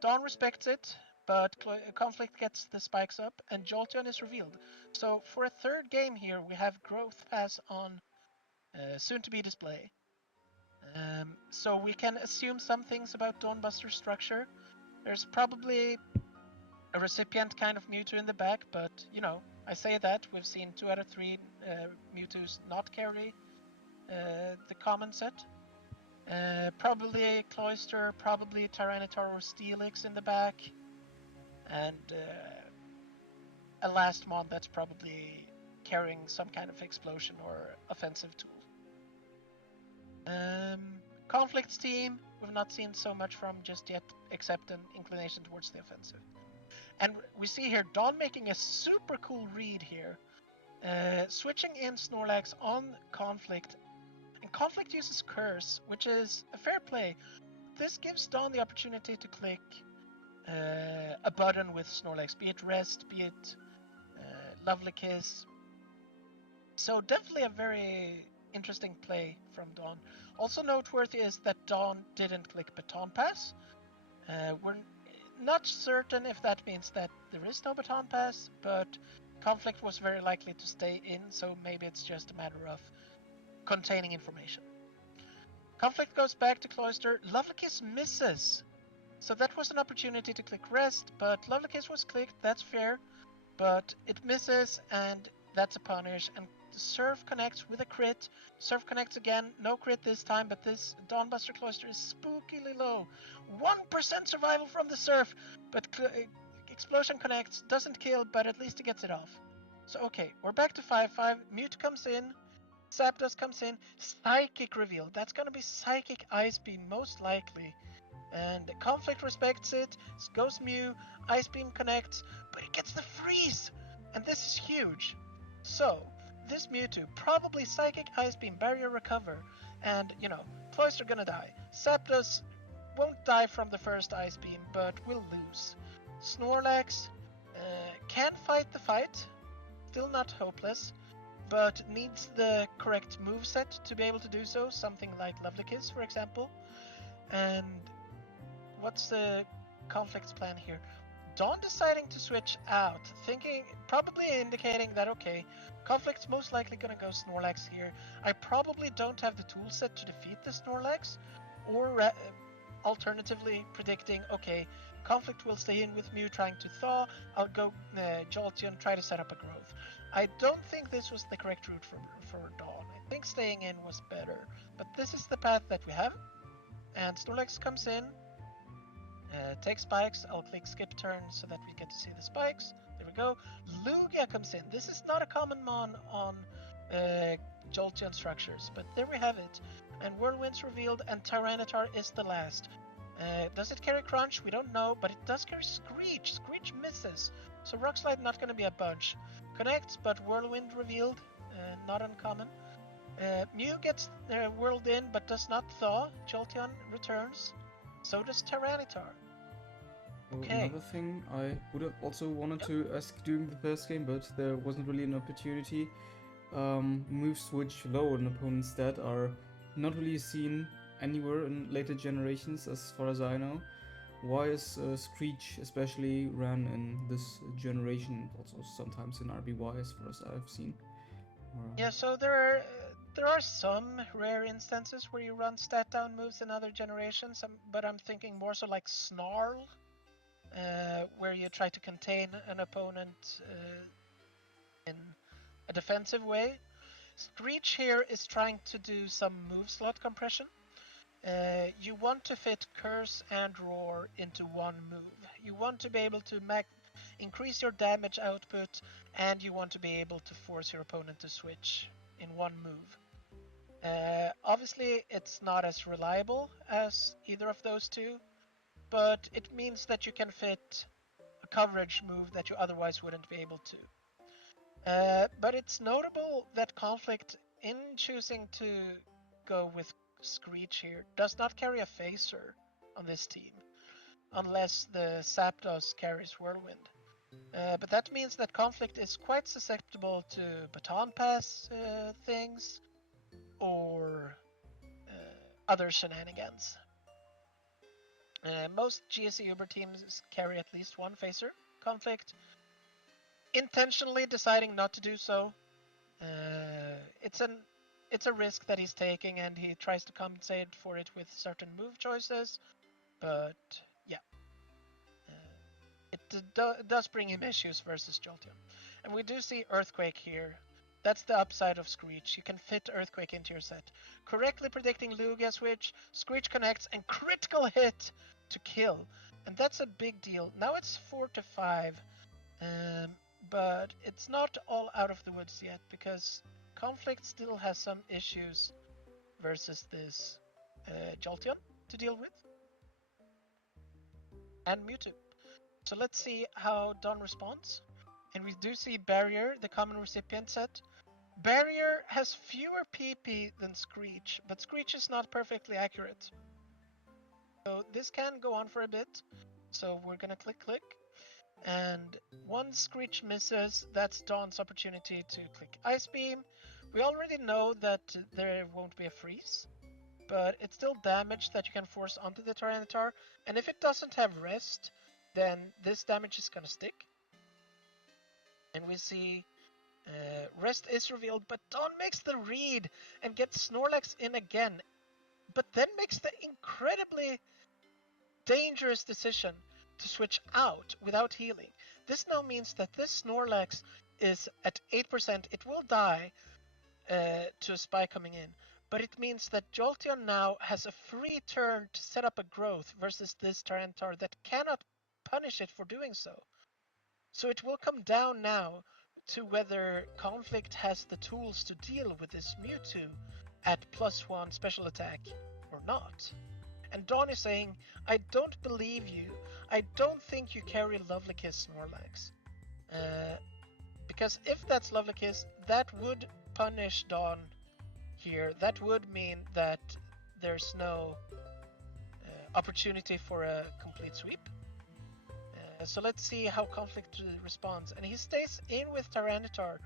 Dawn respects it, but Conflict gets the spikes up, and Jolteon is revealed. So for a third game here, we have Growth Pass on soon-to-be display. So we can assume some things about Dawnbuster's structure. There's probably a recipient kind of Mewtwo in the back, but you know, I say that, we've seen 2 out of 3 Mewtwo's not carry the common set. Probably Cloyster, probably Tyranitar or Steelix in the back, and a last mod that's probably carrying some kind of explosion or offensive tool. Conflict's team, we've not seen so much from just yet, except an inclination towards the offensive. And we see here Dawn making a super cool read here, switching in Snorlax on Conflict. And Conflict uses Curse, which is a fair play. This gives Dawn the opportunity to click a button with Snorlax, be it Rest, be it Lovely Kiss. So definitely a very interesting play from Dawn. Also noteworthy is that Dawn didn't click Baton Pass. We're not certain if that means that there is no Baton Pass, but Conflict was very likely to stay in, so maybe it's just a matter of containing information. Conflict goes back to Cloyster. Lovely Kiss misses. So that was an opportunity to click Rest, but Lovely Kiss was clicked, that's fair, but it misses, and that's a punish, and Surf connects with a crit. Surf connects again, no crit this time, but this Dawnbuster Cloyster is spookily low. 1% survival from the Surf, but Explosion connects, doesn't kill, but at least it gets it off. So okay, we're back to 5-5, Mute comes in, Zapdos comes in, Psychic reveal. That's gonna be Psychic Ice Beam, most likely. And Conflict respects it, goes Mew, Ice Beam connects, but it gets the freeze! And this is huge. So, this Mewtwo, probably Psychic Ice Beam, Barrier Recover, and, you know, Cloyster gonna die. Zapdos won't die from the first Ice Beam, but will lose. Snorlax can fight the fight, still not hopeless, but needs the correct moveset to be able to do so, something like Lovely Kiss, for example. And what's the Conflict's plan here? Dawn deciding to switch out, thinking, probably indicating that, okay, Conflict's most likely gonna go Snorlax here. I probably don't have the tool set to defeat the Snorlax, or alternatively predicting, okay, Conflict will stay in with Mew trying to thaw, I'll go Jolteon, try to set up a growth. I don't think this was the correct route for Dawn. I think staying in was better, but this is the path that we have. And Snorlax comes in, takes spikes. I'll click skip turn so that we get to see the spikes. There we go. Lugia comes in. This is not a common mon on Jolteon structures, but there we have it. And Whirlwind's revealed, and Tyranitar is the last. Does it carry Crunch? We don't know, but it does carry Screech. Screech misses, so Rock Slide not going to be a bunch. Connects, but Whirlwind revealed, not uncommon. Mew gets whirled in, but does not thaw. Jolteon returns. So does Tyranitar. So Okay. another thing I would have also wanted to ask during the first game, but there wasn't really an opportunity. Moves switch low in opponent's stat are not really seen anywhere in later generations, as far as I know. Why is Screech especially ran in this generation, also sometimes in RBY, as far as I've seen? Yeah, so there are some rare instances where you run stat down moves in other generations, but I'm thinking more so like Snarl, where you try to contain an opponent in a defensive way. Screech here is trying to do some move slot compression. You want to fit Curse and Roar into one move. You want to be able to increase your damage output, and you want to be able to force your opponent to switch in one move. Obviously, it's not as reliable as either of those two, but it means that you can fit a coverage move that you otherwise wouldn't be able to. But it's notable that Conflict, in choosing to go with Screech here, does not carry a Phaser on this team, unless the Zapdos carries Whirlwind. But that means that Conflict is quite susceptible to Baton Pass things, or other shenanigans. Most GSC Uber teams carry at least one Phaser. Conflict intentionally deciding not to do so. It's a risk that he's taking, and he tries to compensate for it with certain move choices. But yeah, it does bring him issues versus Jolteon. And we do see Earthquake here. That's the upside of Screech. You can fit Earthquake into your set. Correctly predicting Lugia switch, Screech connects, and critical hit to kill. And that's a big deal. Now it's 4-5. But it's not all out of the woods yet, because Conflict still has some issues versus this Jolteon to deal with. And Mewtwo. So let's see how Dawn responds. And we do see Barrier, the common recipient set. Barrier has fewer PP than Screech, but Screech is not perfectly accurate. So this can go on for a bit. So we're gonna click. And once Screech misses, that's Dawn's opportunity to click Ice Beam. We already know that there won't be a freeze, but it's still damage that you can force onto the Tyranitar, and if it doesn't have rest, then this damage is gonna stick. And we see rest is revealed, but Dawn makes the read and gets Snorlax in again, but then makes the incredibly dangerous decision to switch out without healing. This now means that this Snorlax is at 8%. It will die to a spy coming in, but it means that Jolteon now has a free turn to set up a growth versus this Tyranitar that cannot punish it for doing so. So it will come down now to whether Conflict has the tools to deal with this Mewtwo at +1 special attack or not. And Dawn is saying, I don't believe you. I don't think you carry Lovely Kiss Snorlax. Because if that's Lovely Kiss, that would punish Dawn here. That would mean that there's no opportunity for a complete sweep. So let's see how Conflict responds. And he stays in with Tyranitar,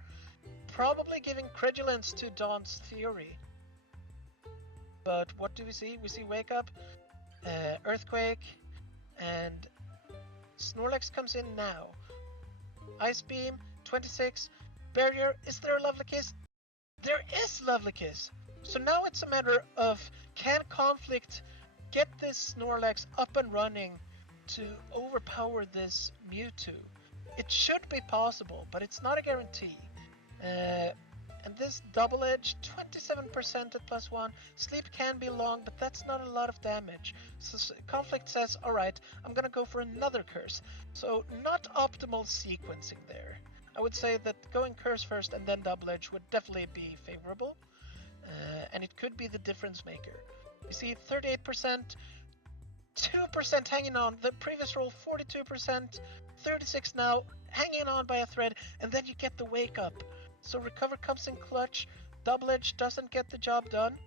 probably giving credulence to Dawn's theory. But what do we see? We see Wake Up, Earthquake, and Snorlax comes in now. Ice Beam, 26. Barrier, is there a Lovely Kiss? There is Lovely Kiss! So now it's a matter of, can Conflict get this Snorlax up and running to overpower this Mewtwo? It should be possible, but it's not a guarantee. And this double edge, 27% at +1. Sleep can be long, but that's not a lot of damage. So Conflict says, alright, I'm gonna go for another curse. So not optimal sequencing there. I would say that going curse first and then double edge would definitely be favorable. And it could be the difference maker. You see 38%, 2% hanging on. The previous roll 42%, 36 now, hanging on by a thread, and then you get the Wake Up. So Recover comes in clutch. Double Edge doesn't get the job done.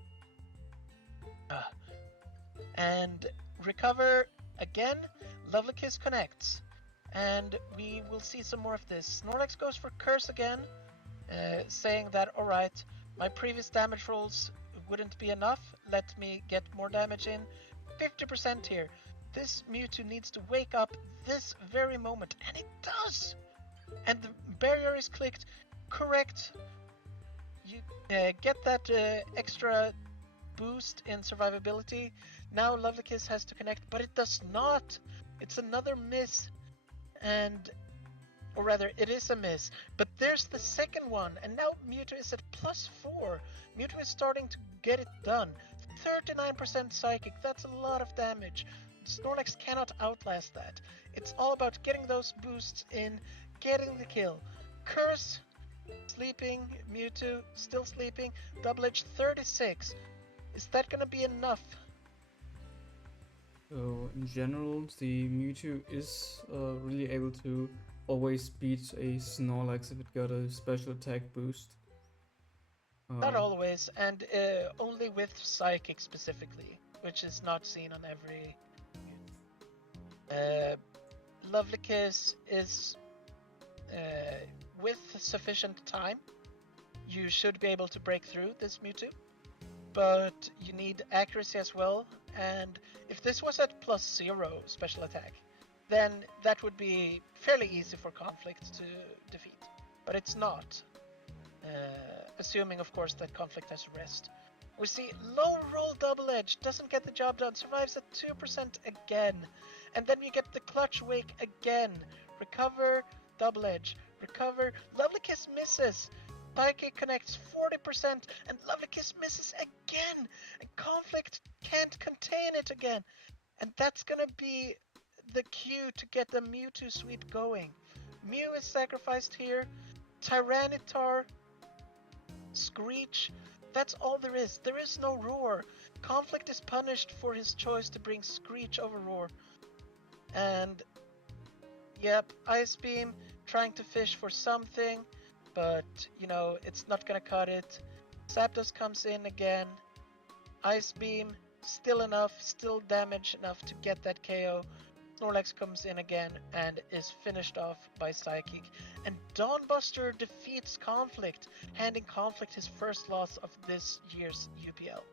And Recover again Lovely Kiss connects, and we will see some more of this. Snorlax goes for Curse again, saying that, alright, my previous damage rolls wouldn't be enough, let me get more damage in. 50% here. This Mewtwo needs to wake up this very moment, and it does! And the barrier is clicked. Correct. You get that extra boost in survivability. Now Lovely Kiss has to connect, but it does not. It's another miss, or rather, it is a miss. But there's the second one, and now Mewtwo is at +4. Mewtwo is starting to get it done. 39% Psychic, that's a lot of damage. Snorlax cannot outlast that. It's all about getting those boosts in, getting the kill. Curse, sleeping, Mewtwo, still sleeping, Double Edge 36. Is that gonna be enough? So in general, the Mewtwo is really able to always beat a Snorlax if it got a special attack boost. Not always, and only with Psychic specifically, which is not seen on every. Lovely Kiss is with sufficient time, you should be able to break through this Mewtwo, but you need accuracy as well, and if this was at +0 special attack, then that would be fairly easy for Conflict to defeat, but it's not. Assuming, of course, that Conflict has rest. We see low roll Double Edge, doesn't get the job done, survives at 2% again. And then we get the Clutch Wake again. Recover, Double Edge, recover, Lovely Kiss misses. Psychic connects 40%, and Lovely Kiss misses again. And Conflict can't contain it again. And that's gonna be the cue to get the Mewtwo sweep going. Mew is sacrificed here. Tyranitar, Screech, that's all there is. There is no Roar. Conflict is punished for his choice to bring Screech over Roar. And yep, Ice Beam trying to fish for something, but you know, it's not gonna cut it. Zapdos comes in again. Ice Beam, still enough, still damage enough to get that KO. Snorlax comes in again and is finished off by Psychic. And Dawnbuster defeats Conflict, handing Conflict his first loss of this year's UPL.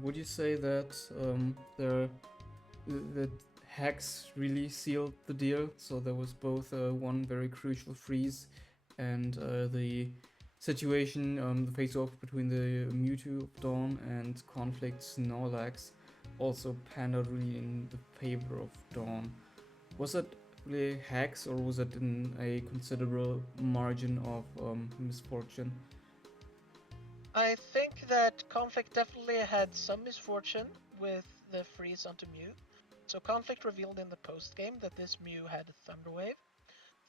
Would you say that that hacks really sealed the deal? So there was both one very crucial freeze and the situation, the face-off between the Mewtwo of Dawn and Conflict Snorlax also panned out really in the favor of Dawn. Was it really hacks, or was it in a considerable margin of misfortune? I think that Conflict definitely had some misfortune with the freeze onto Mew. So Conflict revealed in the post-game that this Mew had a Thunder Wave.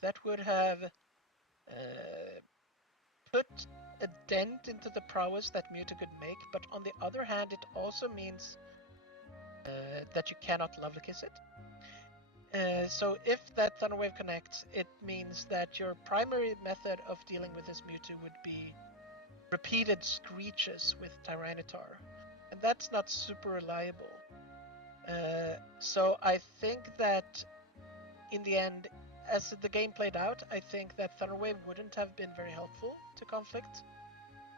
That would have put a dent into the prowess that Mewtwo could make, but on the other hand, it also means that you cannot Lovely Kiss it. So if that Thunder Wave connects, it means that your primary method of dealing with this Mewtwo would be repeated Screeches with Tyranitar, and that's not super reliable. So I think that in the end, as the game played out, I think that Thunder Wave wouldn't have been very helpful to Conflict.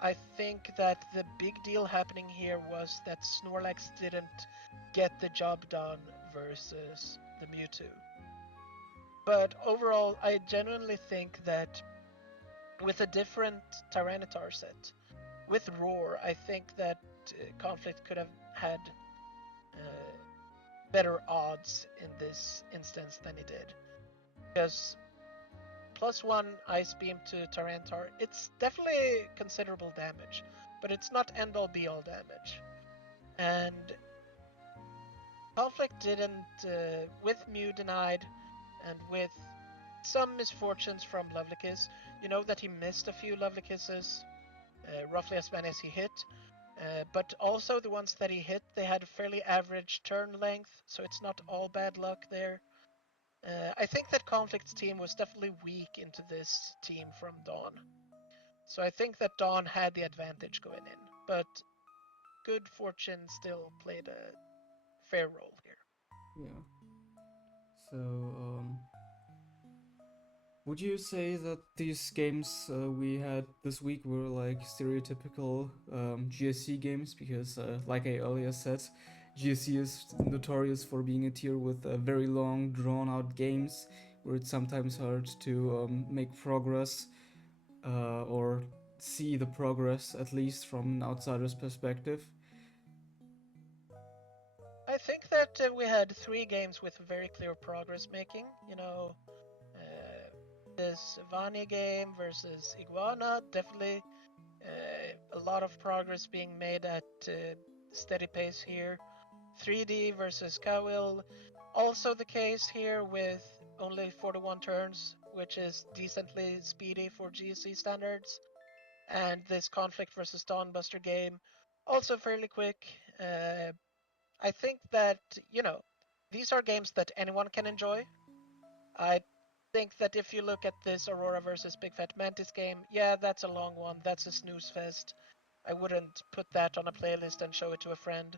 I think that the big deal happening here was that Snorlax didn't get the job done versus the Mewtwo. But overall, I genuinely think that with a different Tyranitar set, with Roar, I think that Conflict could have had better odds in this instance than he did. Because +1 Ice Beam to Tyranitar, it's definitely considerable damage, but it's not end-all be-all damage. And Conflict didn't, with Mew denied, and with some misfortunes from Lovely Kiss, you know that he missed a few Lovely Kisses, roughly as many as he hit, but also the ones that he hit, they had a fairly average turn length, so it's not all bad luck there. I think that Conflict's team was definitely weak into this team from Dawn. So I think that Dawn had the advantage going in, but good fortune still played a fair role here. Yeah. So, would you say that these games we had this week were like stereotypical GSC games? Because, like I earlier said, GSC is notorious for being a tier with very long, drawn-out games where it's sometimes hard to make progress or see the progress, at least from an outsider's perspective. I think that we had 3 games with very clear progress making. This Vani game versus Iguana, definitely a lot of progress being made at steady pace here. 3D versus Cawil, also the case here with only 41 turns, which is decently speedy for GSC standards. And this Conflict versus dawnbuster game, also fairly quick. I think that, these are games that anyone can enjoy. I think that if you look at this Aurora versus BigFatMantis game, yeah, that's a long one. That's a snooze fest. I wouldn't put that on a playlist and show it to a friend.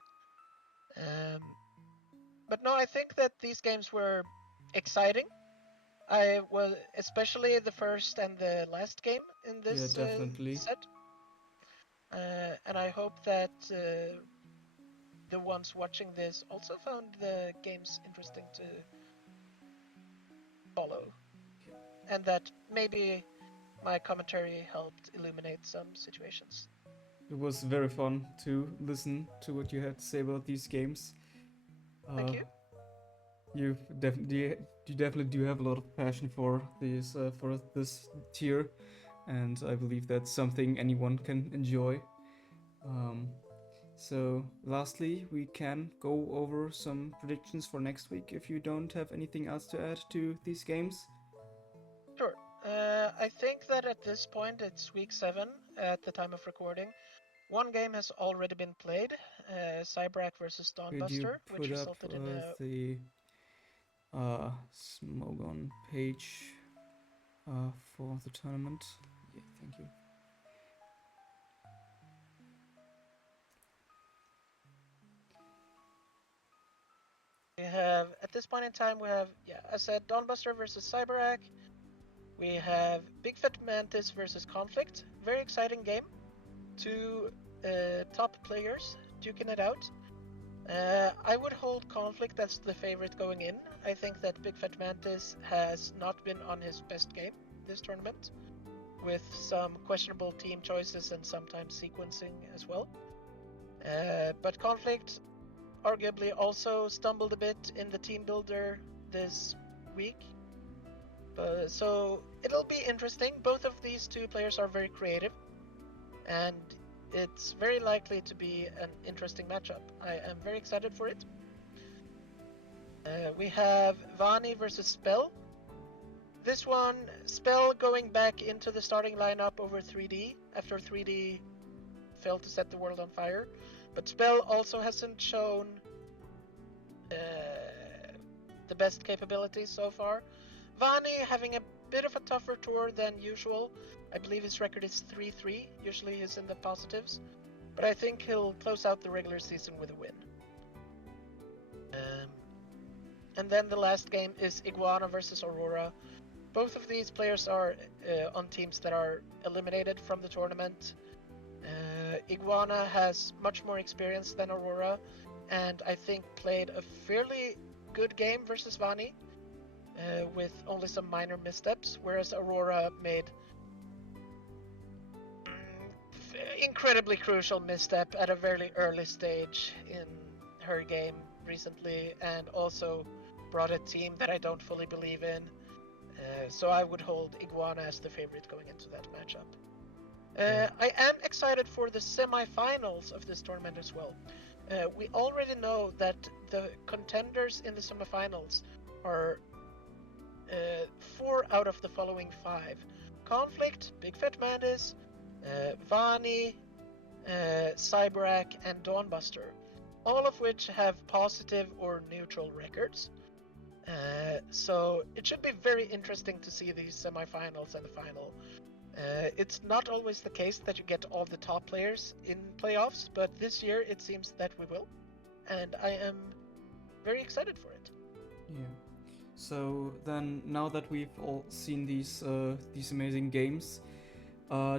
But no, I think that these games were exciting. I was especially the first and the last game in this definitely. set. And I hope that the ones watching this also found the games interesting to follow. And that maybe my commentary helped illuminate some situations. It was very fun to listen to what you had to say about these games. Thank you. You definitely do have a lot of passion for this tier, and I believe that's something anyone can enjoy. So lastly, we can go over some predictions for next week if you don't have anything else to add to these games. Sure. I think that at this point it's week 7 at the time of recording. One game has already been played, Cybrack versus dawnbuster, which resulted in the Smogon page for the tournament. Yeah, thank you. We have, at this point in time, we have, I said dawnbuster versus Cybrack. We have BigFatMantis versus Conflict. Very exciting game. 2 top players duking it out. I would hold Conflict as the favorite going in. I think that BigFatMantis has not been on his best game this tournament, with some questionable team choices and sometimes sequencing as well. But Conflict arguably also stumbled a bit in the team builder this week. So it'll be interesting. Both of these 2 players are very creative, and it's very likely to be an interesting matchup. I am very excited for it. We have Vani versus Spell. This one, Spell going back into the starting lineup over 3D after 3D failed to set the world on fire. But Spell also hasn't shown the best capabilities so far. Vani having a bit of a tougher tour than usual. I believe his record is 3-3. Usually he's in the positives. But I think he'll close out the regular season with a win. And then the last game is Iguana versus Aurora. Both of these players are on teams that are eliminated from the tournament. Iguana has much more experience than Aurora, and I think played a fairly good game versus Vani, with only some minor missteps, whereas Aurora made incredibly crucial misstep at a very early stage in her game recently, and also brought a team that I don't fully believe in. So I would hold Iguana as the favorite going into that matchup. I am excited for the semi-finals of this tournament as well. We already know that the contenders in the semi-finals are 4 out of the following 5. Conflict, BigFatMantis, Vani, Cybrack, and dawnbuster, all of which have positive or neutral records. So it should be very interesting to see these semi-finals and the final. It's not always the case that you get all the top players in playoffs, but this year it seems that we will, and I am very excited for it. Yeah. So then, now that we've all seen these amazing games,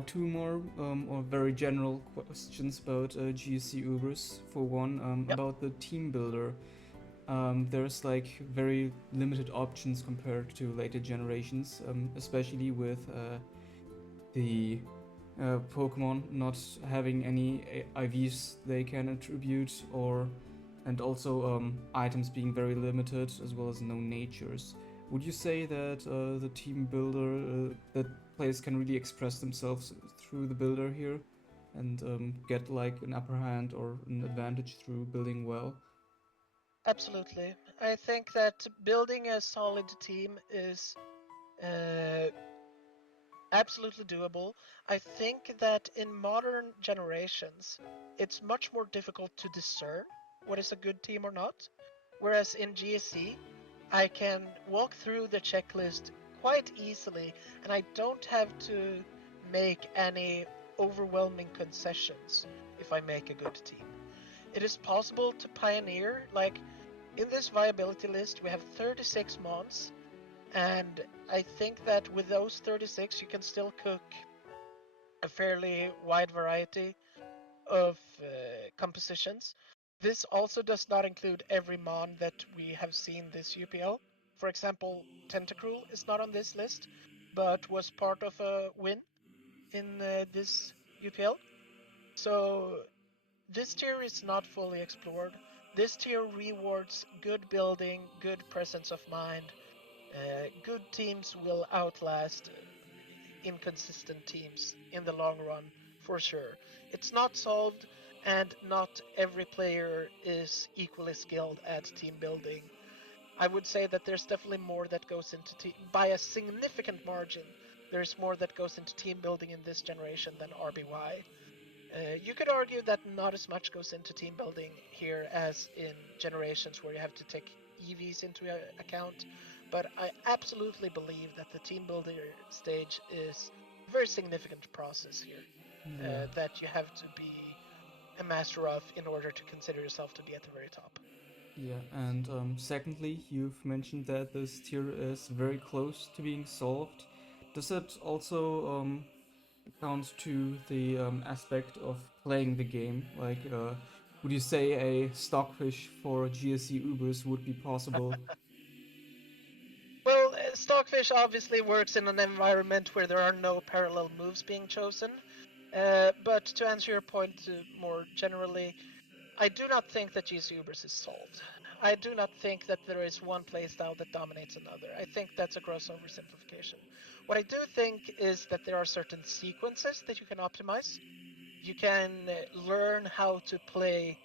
two more or very general questions about GSC Ubers. For one, Yep. about the team builder. There's like very limited options compared to later generations, especially with the Pokemon not having any IVs they can attribute, and also items being very limited, as well as no natures. Would you say that the team builder, that players can really express themselves through the builder here, and get like an upper hand or an advantage through building well? Absolutely. I think that building a solid team is uh, absolutely doable. I think that in modern generations, it's much more difficult to discern what is a good team or not. Whereas in GSC, I can walk through the checklist quite easily and I don't have to make any overwhelming concessions if I make a good team. It is possible to pioneer, like in this viability list, we have 36 mons, and I think that with those 36, you can still cook a fairly wide variety of compositions. This also does not include every mon that we have seen this UPL. For example, Tentacruel is not on this list, but was part of a win in this UPL. So this tier is not fully explored. This tier rewards good building, good presence of mind. Good teams will outlast inconsistent teams in the long run, for sure. It's not solved, and not every player is equally skilled at team building. I would say that there's definitely more that goes into by a significant margin. There's more that goes into team building in this generation than RBY. You could argue that not as much goes into team building here as in generations where you have to take EVs into account, but I absolutely believe that the team builder stage is a very significant process here Yeah. that you have to be a master of in order to consider yourself to be at the very top. Yeah, and secondly, you've mentioned that this tier is very close to being solved. Does it also count to the aspect of playing the game? Like, would you say a stockfish for GSC Ubers would be possible? Well, Stockfish obviously works in an environment where there are no parallel moves being chosen. But to answer your point more generally, I do not think that GSC Ubers is solved. I do not think that there is one playstyle that dominates another. I think that's a gross oversimplification. What I do think is that there are certain sequences that you can optimize. You can learn how to play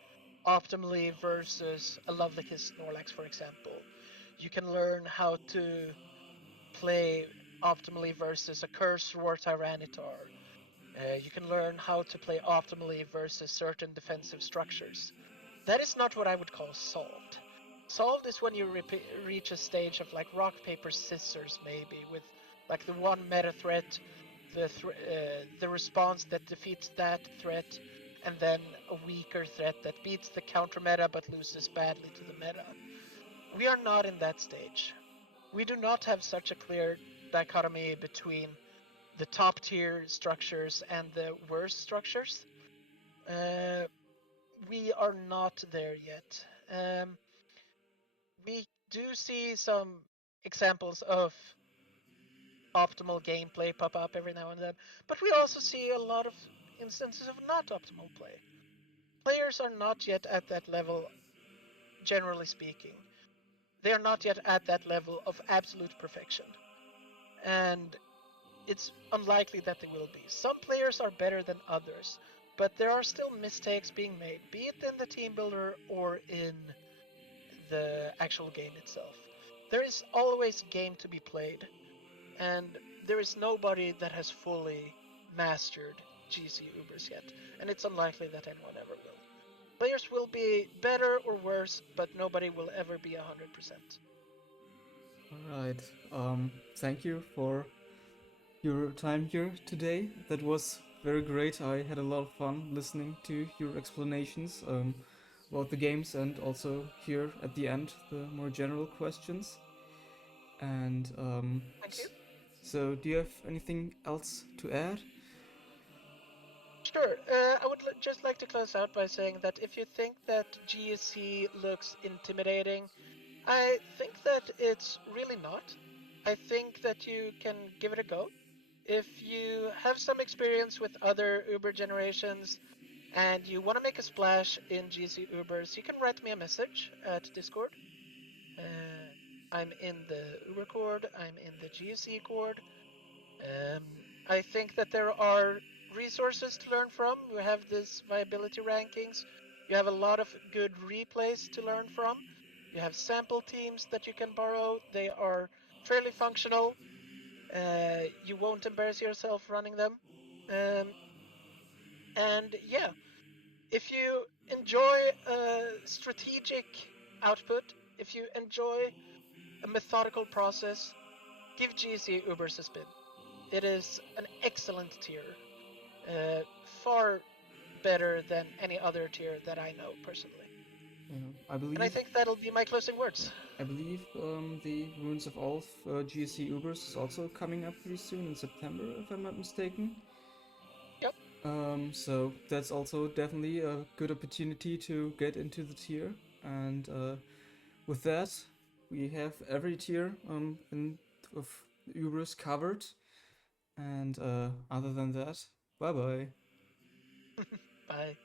optimally versus a Lovely Kiss Snorlax, for example. You can learn how to play optimally versus a Curse Roar Tyranitar. You can learn how to play optimally versus certain defensive structures. That is not what I would call solved. Solved is when you reach a stage of like rock, paper, scissors, maybe, with like the one meta threat, the response that defeats that threat, and then a weaker threat that beats the counter meta but loses badly to the meta. We are not in that stage. We do not have such a clear dichotomy between the top tier structures and the worst structures. Uh, we are not there yet. We do see some examples of optimal gameplay pop up every now and then, but we also see a lot of instances of not optimal play. Players are not yet at that level, generally speaking. They are not yet at that level of absolute perfection. And it's unlikely that they will be. Some players are better than others, but there are still mistakes being made, be it in the team builder or in the actual game itself. There is always game to be played, and there is nobody that has fully mastered GC Ubers yet, and it's unlikely that anyone ever will. Players will be better or worse, but nobody will ever be 100%. All right. Thank you for your time here today. That was very great. I had a lot of fun listening to your explanations about the games, and also here at the end the more general questions. And Thank you. so, do you have anything else to add? Sure. I would just like to close out by saying that if you think that GSC looks intimidating, I think that it's really not. I think that you can give it a go. If you have some experience with other Uber generations and you want to make a splash in GSC Ubers, you can write me a message at Discord. I'm in the Uber Cord, I'm in the GSC Cord. Um, I think that there are resources to learn from. We have this viability rankings. You have a lot of good replays to learn from. You have sample teams that you can borrow. They are fairly functional. You won't embarrass yourself running them. Um, and yeah, if you enjoy strategic output, if you enjoy a methodical process, give GC Ubers a spin. It is an excellent tier, far better than any other tier that I know personally. I And I believe think that'll be my closing words. the Runes of Olf GSC Ubers is also coming up pretty soon in September, if I'm not mistaken. Yep. So that's also definitely a good opportunity to get into the tier. And with that, we have every tier of Ubers covered. And other than that, bye bye. Bye.